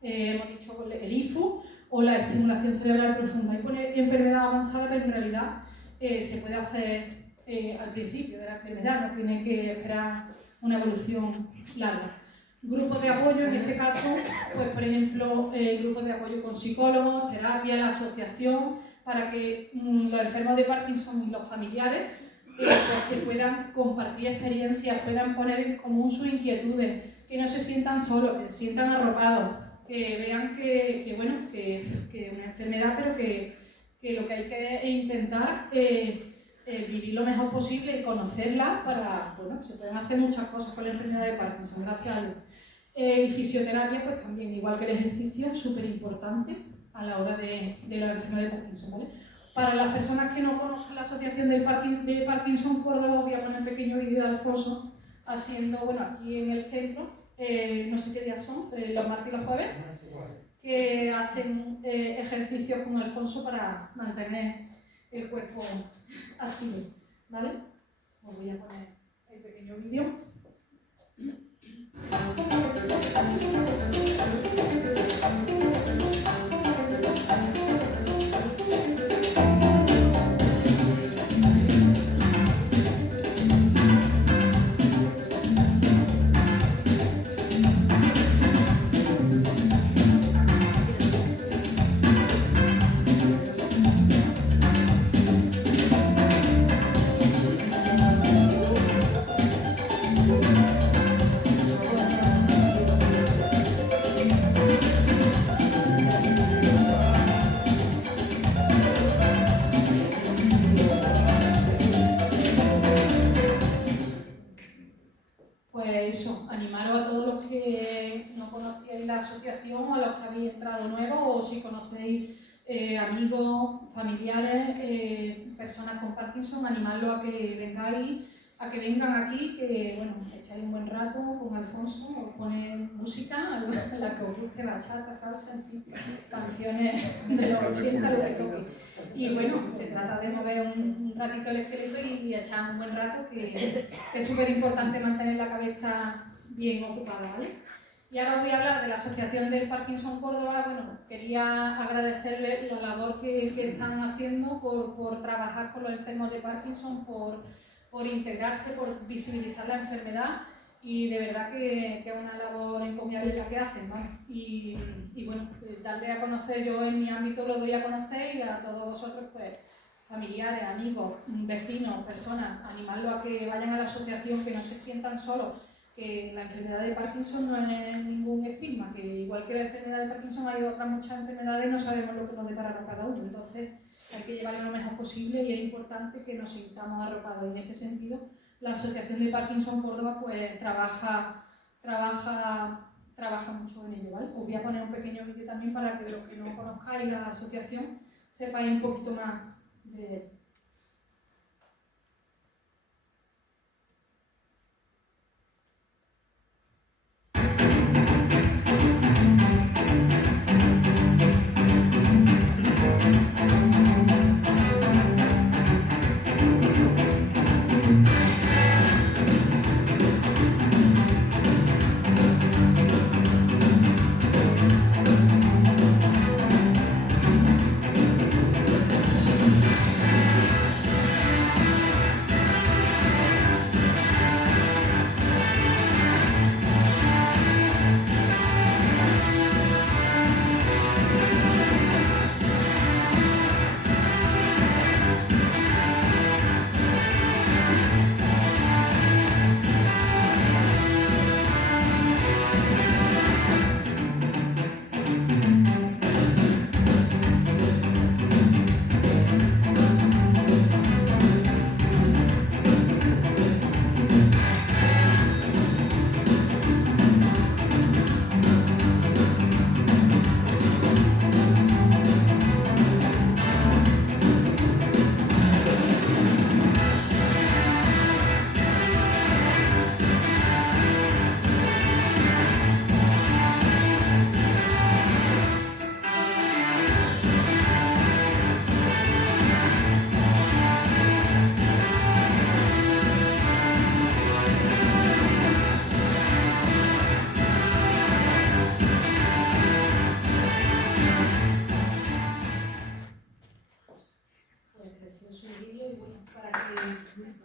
hemos dicho el IFU o la estimulación cerebral profunda. Hay poner enfermedad avanzada, pero en realidad se puede hacer al principio de la enfermedad, no tiene que esperar una evolución larga. Grupos de apoyo, en este caso, pues por ejemplo, grupos de apoyo con psicólogos, terapia, la asociación, para que los enfermos de Parkinson y los familiares pues, que puedan compartir experiencias, puedan poner en común sus inquietudes, que no se sientan solos, que se sientan arropados, que vean que una enfermedad, pero que lo que hay que intentar vivir lo mejor posible y conocerla para, bueno, se pueden hacer muchas cosas con la enfermedad de Parkinson, gracias a Dios. Y fisioterapia, pues también, igual que el ejercicio, es súper importante a la hora de la enfermedad de Parkinson, ¿vale? Para las personas que no conocen la Asociación de Parkinson Córdoba, voy a poner un pequeño vídeo de Alfonso haciendo, bueno, aquí en el centro, no sé qué días son, los martes y los jueves, que hacen ejercicios con Alfonso para mantener el cuerpo activo, ¿vale? Os voy a poner el pequeño vídeo. Pues eso, animaros a todos los que no conocíais la asociación o a los que habéis entrado nuevos o si conocéis amigos, familiares, personas con Parkinson, animarlos a que vengáis, a que vengan aquí, que bueno, echáis un buen rato con Alfonso, os ponen música, la que os guste, bachata, salsa, en fin, canciones de los 80, lo que toque. Y bueno, se trata de mover un ratito el esqueleto y echar un buen rato, que es súper importante mantener la cabeza bien ocupada, ¿vale? Y ahora voy a hablar de la Asociación del Parkinson Córdoba. Bueno, quería agradecerles la labor que están haciendo por trabajar con los enfermos de Parkinson, por integrarse, por visibilizar la enfermedad y de verdad que es una labor encomiable la que hacen, ¿vale? Y bueno, darle a conocer, yo en mi ámbito lo doy a conocer y a todos vosotros, pues, familiares, amigos, vecinos, personas, animarlos a que vayan a la asociación, que no se sientan solos, que la enfermedad de Parkinson no es ningún estigma, que igual que la enfermedad de Parkinson hay otras muchas enfermedades y no sabemos lo que nos depara cada uno, entonces hay que llevarlo lo mejor posible y es importante que nos sintamos arropados. En este sentido, la Asociación de Parkinson Córdoba pues trabaja mucho en ello, ¿vale? Os voy a poner un pequeño vídeo también para que los que no conozcáis la asociación sepáis un poquito más de él.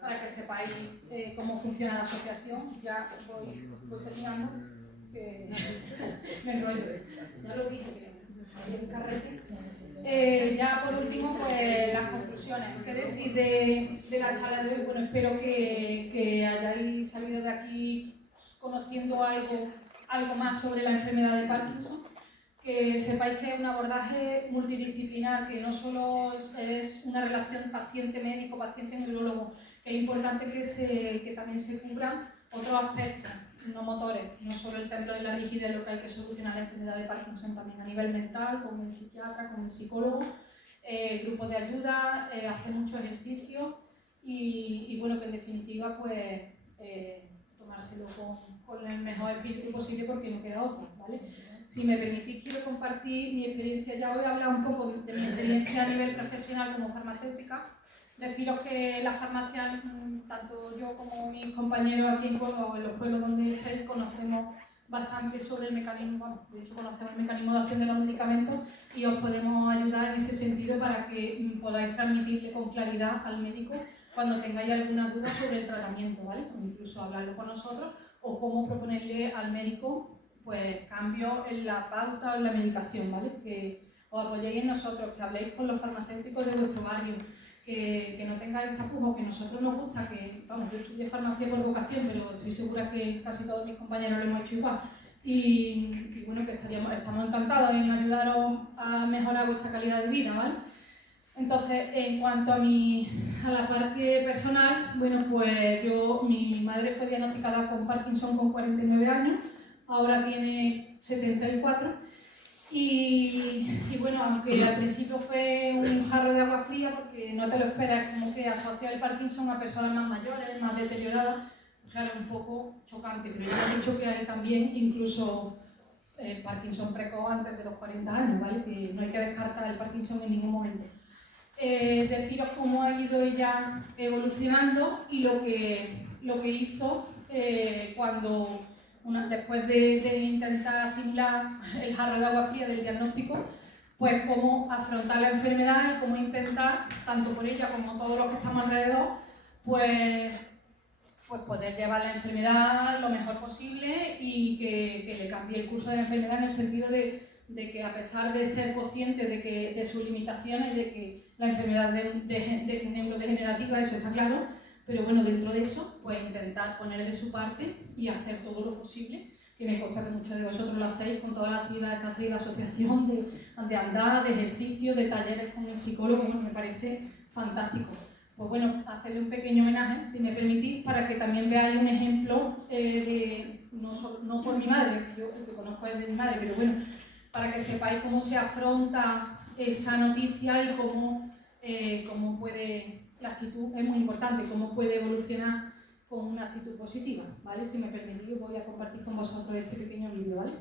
Para que sepáis cómo funciona la asociación. Ya voy terminando, que me enrollo. Ya lo dije, que el carrete. Ya por último, pues las conclusiones. ¿Qué decir de la charla de hoy? Bueno, espero que hayáis salido de aquí conociendo algo más sobre la enfermedad de Parkinson. Que sepáis que es un abordaje multidisciplinar, que no solo es una relación paciente-médico, paciente-neurólogo, que es importante que también se cubran otros aspectos no motores, no solo el temblor y la rigidez lo que hay que solucionar la enfermedad de Parkinson, también a nivel mental, con el psiquiatra, con el psicólogo, grupos de ayuda, hacer mucho ejercicio y bueno, que en definitiva pues tomárselo con el mejor espíritu posible porque no queda otra, ¿vale? Si me permitís, quiero compartir mi experiencia. Ya hoy he hablado un poco de mi experiencia a nivel profesional como farmacéutica. Deciros que la farmacia, tanto yo como mis compañeros aquí en Córdoba o en los pueblos donde estéis, conocemos bastante sobre el mecanismo, bueno, de hecho conocemos el mecanismo de acción de los medicamentos y os podemos ayudar en ese sentido para que podáis transmitirle con claridad al médico cuando tengáis alguna duda sobre el tratamiento, ¿vale? O incluso hablarlo con nosotros o cómo proponerle al médico pues cambios en la pauta o en la medicación, ¿vale? Que os apoyéis en nosotros, que habléis con los farmacéuticos de vuestro barrio, que no tengáis tapujos, que a nosotros nos gusta, que, vamos, yo estudié farmacia por vocación, pero estoy segura que casi todos mis compañeros lo hemos hecho igual. Y bueno, que estamos encantados en ayudaros a mejorar vuestra calidad de vida, ¿vale? Entonces, en cuanto a la parte personal, bueno, pues mi madre fue diagnosticada con Parkinson con 49 años, ahora tiene 74. Y bueno, aunque al principio fue un jarro de agua fría, porque no te lo esperas, como que asocia el Parkinson a personas más mayores, más deterioradas, pues claro, es un poco chocante, pero ya he dicho que hay también incluso Parkinson precoz antes de los 40 años, ¿vale? Que no hay que descartar el Parkinson en ningún momento. Deciros cómo ha ido ella evolucionando y lo que hizo cuando... después de intentar asimilar el jarro de agua fría del diagnóstico, pues cómo afrontar la enfermedad y cómo intentar, tanto por ella como todos los que estamos alrededor, pues poder llevar la enfermedad lo mejor posible y que le cambie el curso de la enfermedad en el sentido de que a pesar de ser consciente de sus limitaciones, de que la enfermedad de neurodegenerativa, eso está claro, pero bueno, dentro de eso, pues intentar poner de su parte y hacer todo lo posible, que me consta que muchos de vosotros lo hacéis con todas las actividades que hacéis, la asociación, de andar, de ejercicio, de talleres con el psicólogo, bueno, me parece fantástico. Pues bueno, hacerle un pequeño homenaje, si me permitís, para que también veáis un ejemplo no por mi madre, yo el que conozco es de mi madre, pero bueno, para que sepáis cómo se afronta esa noticia y cómo puede... La actitud es muy importante, cómo puede evolucionar con una actitud positiva, ¿vale? Si me permitís, voy a compartir con vosotros este pequeño vídeo, ¿vale?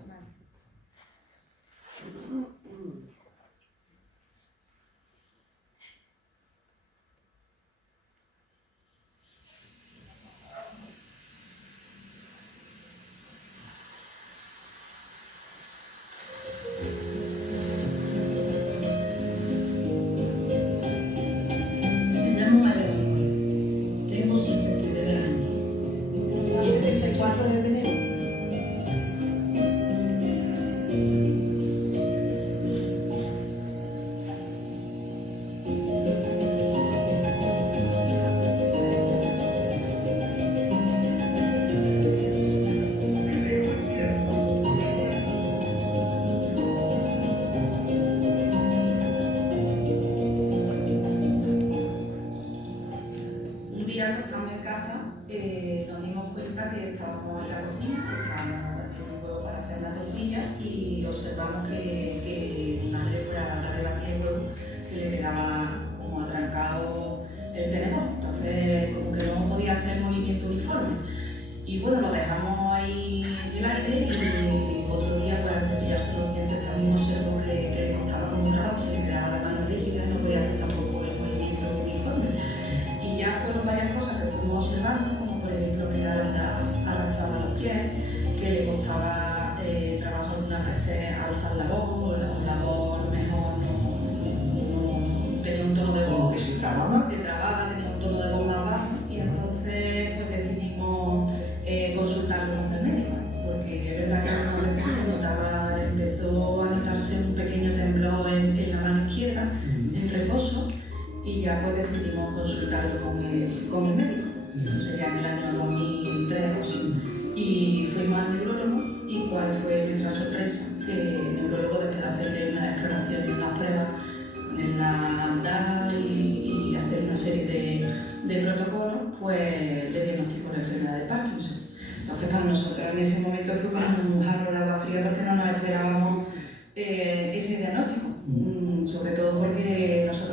Sobre todo porque nosotros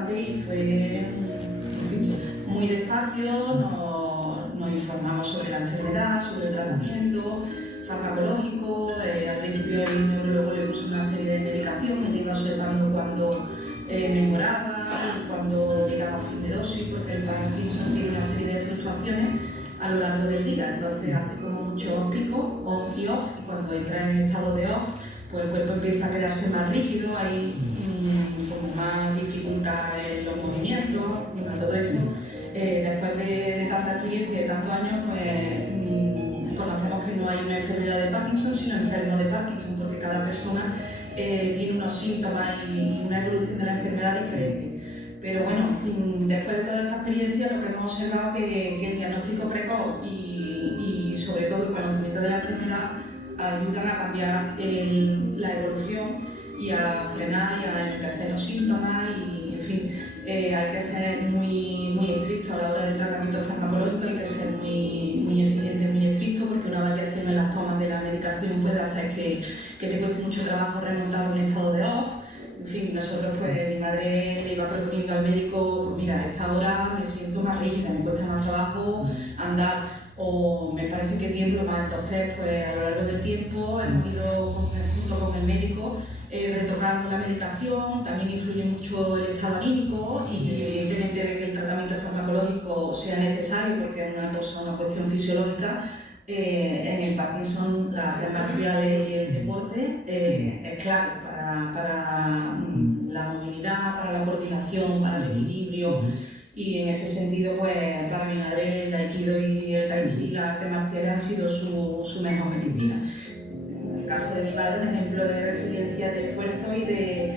bastante y fue muy despacio, nos informamos sobre la enfermedad, sobre el tratamiento farmacológico. Al principio el neurólogo le puso una serie de medicaciones, iba observando cuando mejoraba y cuando llegaba a fin de dosis, porque el Parkinson tiene una serie de fluctuaciones a lo largo del día, entonces hace como muchos picos, on y off, y cuando entra en estado de off, pues el cuerpo empieza a quedarse más rígido, hay como más dificultad en los movimientos, y con todo esto, después de tanta experiencia y de tantos años, pues conocemos que no hay una enfermedad de Parkinson, sino enfermo de Parkinson, porque cada persona tiene unos síntomas y una evolución de la enfermedad diferente. Pero bueno, después de toda esta experiencia, lo que hemos observado es que el diagnóstico precoz y sobre todo el conocimiento de la enfermedad ayudan a cambiar la evolución y a frenar y a enterrar los síntomas y, en fin, hay que ser muy estricto a la hora del tratamiento farmacológico, hay que ser muy exigente, muy estricto, porque una variación en las tomas de la medicación puede hacer que te cueste mucho trabajo remontar un estado de off. En fin, nosotros, pues, mi madre le iba proponiendo al médico, pues mira, a esta hora me siento más rígida, me cuesta más trabajo andar, o me parece que tiemblo más. Entonces, pues, a lo largo del tiempo hemos ido junto con el médico retocando la medicación, también influye mucho el estado anímico y evidentemente de que el tratamiento farmacológico sea necesario, porque es una cuestión fisiológica. En el Parkinson, las artes marciales y el deporte es clave para la movilidad, para la coordinación, para el equilibrio, y en ese sentido, pues, para mi madre el aikido y el tai chi y las artes marciales han sido su mejor medicina. En el caso de mi madre, un ejemplo de resiliencia, de esfuerzo y de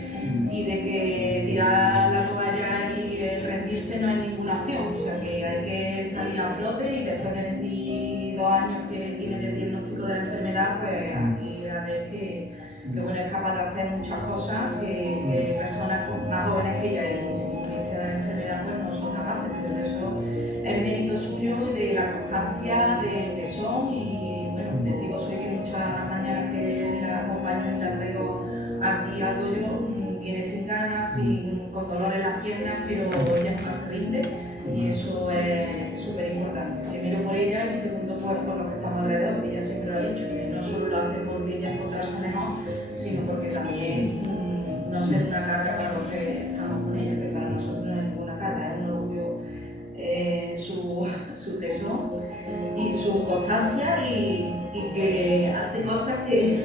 que tirar la toalla y el rendirse no es ninguna acción, o sea que hay que salir a flote, y después de 22 años que tiene de diagnóstico de la enfermedad, pues aquí a ver que bueno, es capaz de hacer muchas cosas que personas más jóvenes que ella y sin esta enfermedad pues no son capaces, pero eso es mérito suyo, de la constancia, del tesón, y bueno, testigo soy que muchas mañanas que la acompaño y la traigo aquí al dojo, viene sin ganas, con dolor en las piernas, pero ella nunca se rinde, y eso es súper importante. Primero por ella y segundo por los que estamos alrededor, que ella siempre lo ha dicho, que no solo lo hace porque ella encontrarse mejor, sino porque también no ser una carga para los que estamos con ella, que para nosotros no es ninguna carga, es un orgullo su tesón y su constancia, y que hace cosas que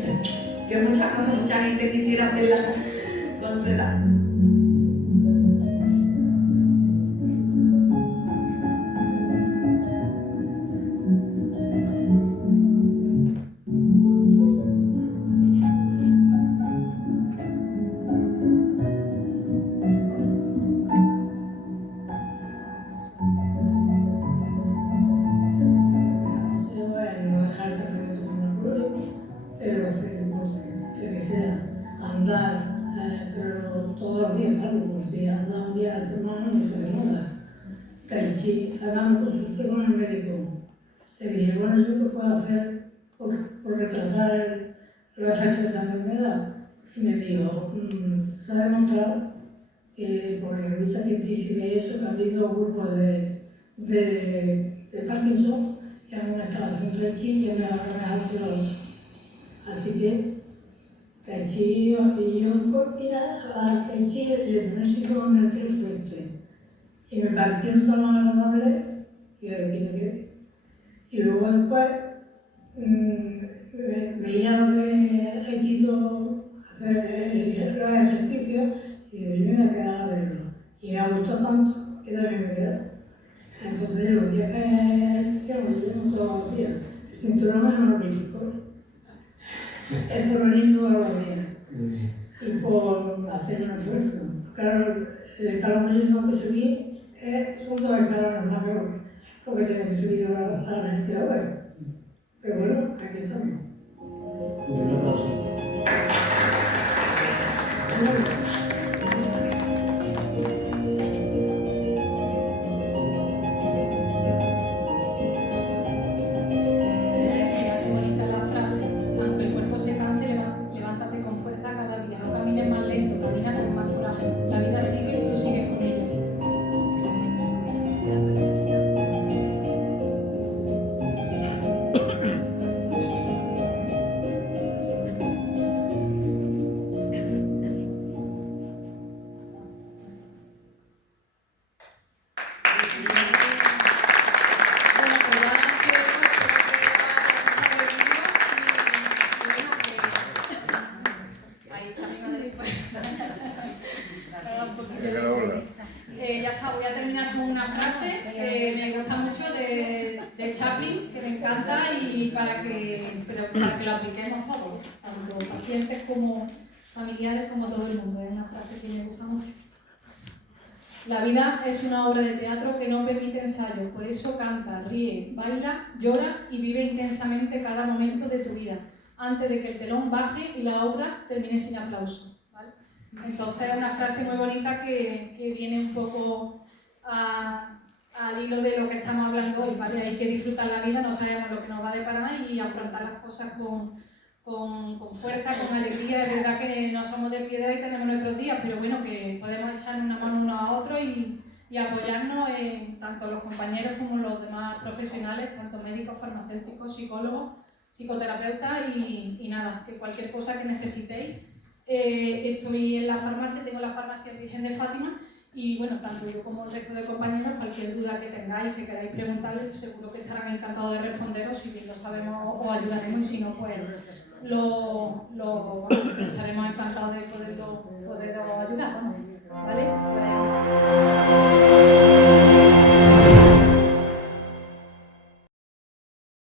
mucha gente quisiera hacerla con su edad. Tai chi, además me consulté con el médico. Le dije, bueno, ¿yo qué puedo hacer por retrasar los efectos de esta enfermedad? Y me dijo, se ha demostrado que por la revista científica y eso, que ha habido grupos de Parkinson que han estado haciendo Tai chi y han mejorado todo. Así que Tai chi, y yo, pues mira, a Tai chi le pones con el fuerte. Y me pareció un tono agradable y luego después veía lo de Aikido hacer los ejercicios y yo me voy a quedar a verlo. Y me ha gustado tanto que también me quedé. Entonces los días que hago, yo no todos los días. El cinturón es honorífico. Es por venir todos los días y por hacer un esfuerzo. Claro, el escalón que yo tengo que subir son 2 escalones más que lo que tiene que subir a la gente ahora. Pero bueno, aquí estamos. Un aplauso. Qué bonita la frase. Aunque el cuerpo se canse, levántate con fuerza cada día. No camines más lento, camina con más coraje. La vida sigue y tú sigues con ella. ya está, voy a terminar con una frase que me gusta mucho de Chaplin, que me encanta, y para que lo apliquemos todos, tanto pacientes como familiares, como todo el mundo. Es una frase que me gusta mucho. La vida es una obra de teatro que no permite ensayo, por eso canta, ríe, baila, llora y vive intensamente cada momento de tu vida, antes de que el telón baje y la obra termine sin aplauso. ¿Vale? Entonces es una frase muy bonita que viene un poco al hilo de lo que estamos hablando hoy, ¿vale? Hay que disfrutar la vida, no sabemos lo que nos va a deparar y afrontar las cosas con fuerza, con alegría. Es verdad que no somos de piedra y tenemos nuestros días, pero bueno, que podemos echar una mano unos a otros y apoyarnos, tanto los compañeros como los demás profesionales, tanto médicos, farmacéuticos, psicólogos, psicoterapeutas y nada, que cualquier cosa que necesitéis. Estoy en la farmacia, tengo la farmacia Virgen de Fátima y bueno, tanto yo como el resto de compañeros, cualquier duda que tengáis, que queráis preguntarles, seguro que estarán encantados de responderos. Si bien lo sabemos, os ayudaremos, y si no, pues estaremos encantados de poderos ayudar, ¿no? ¿Vale? Pues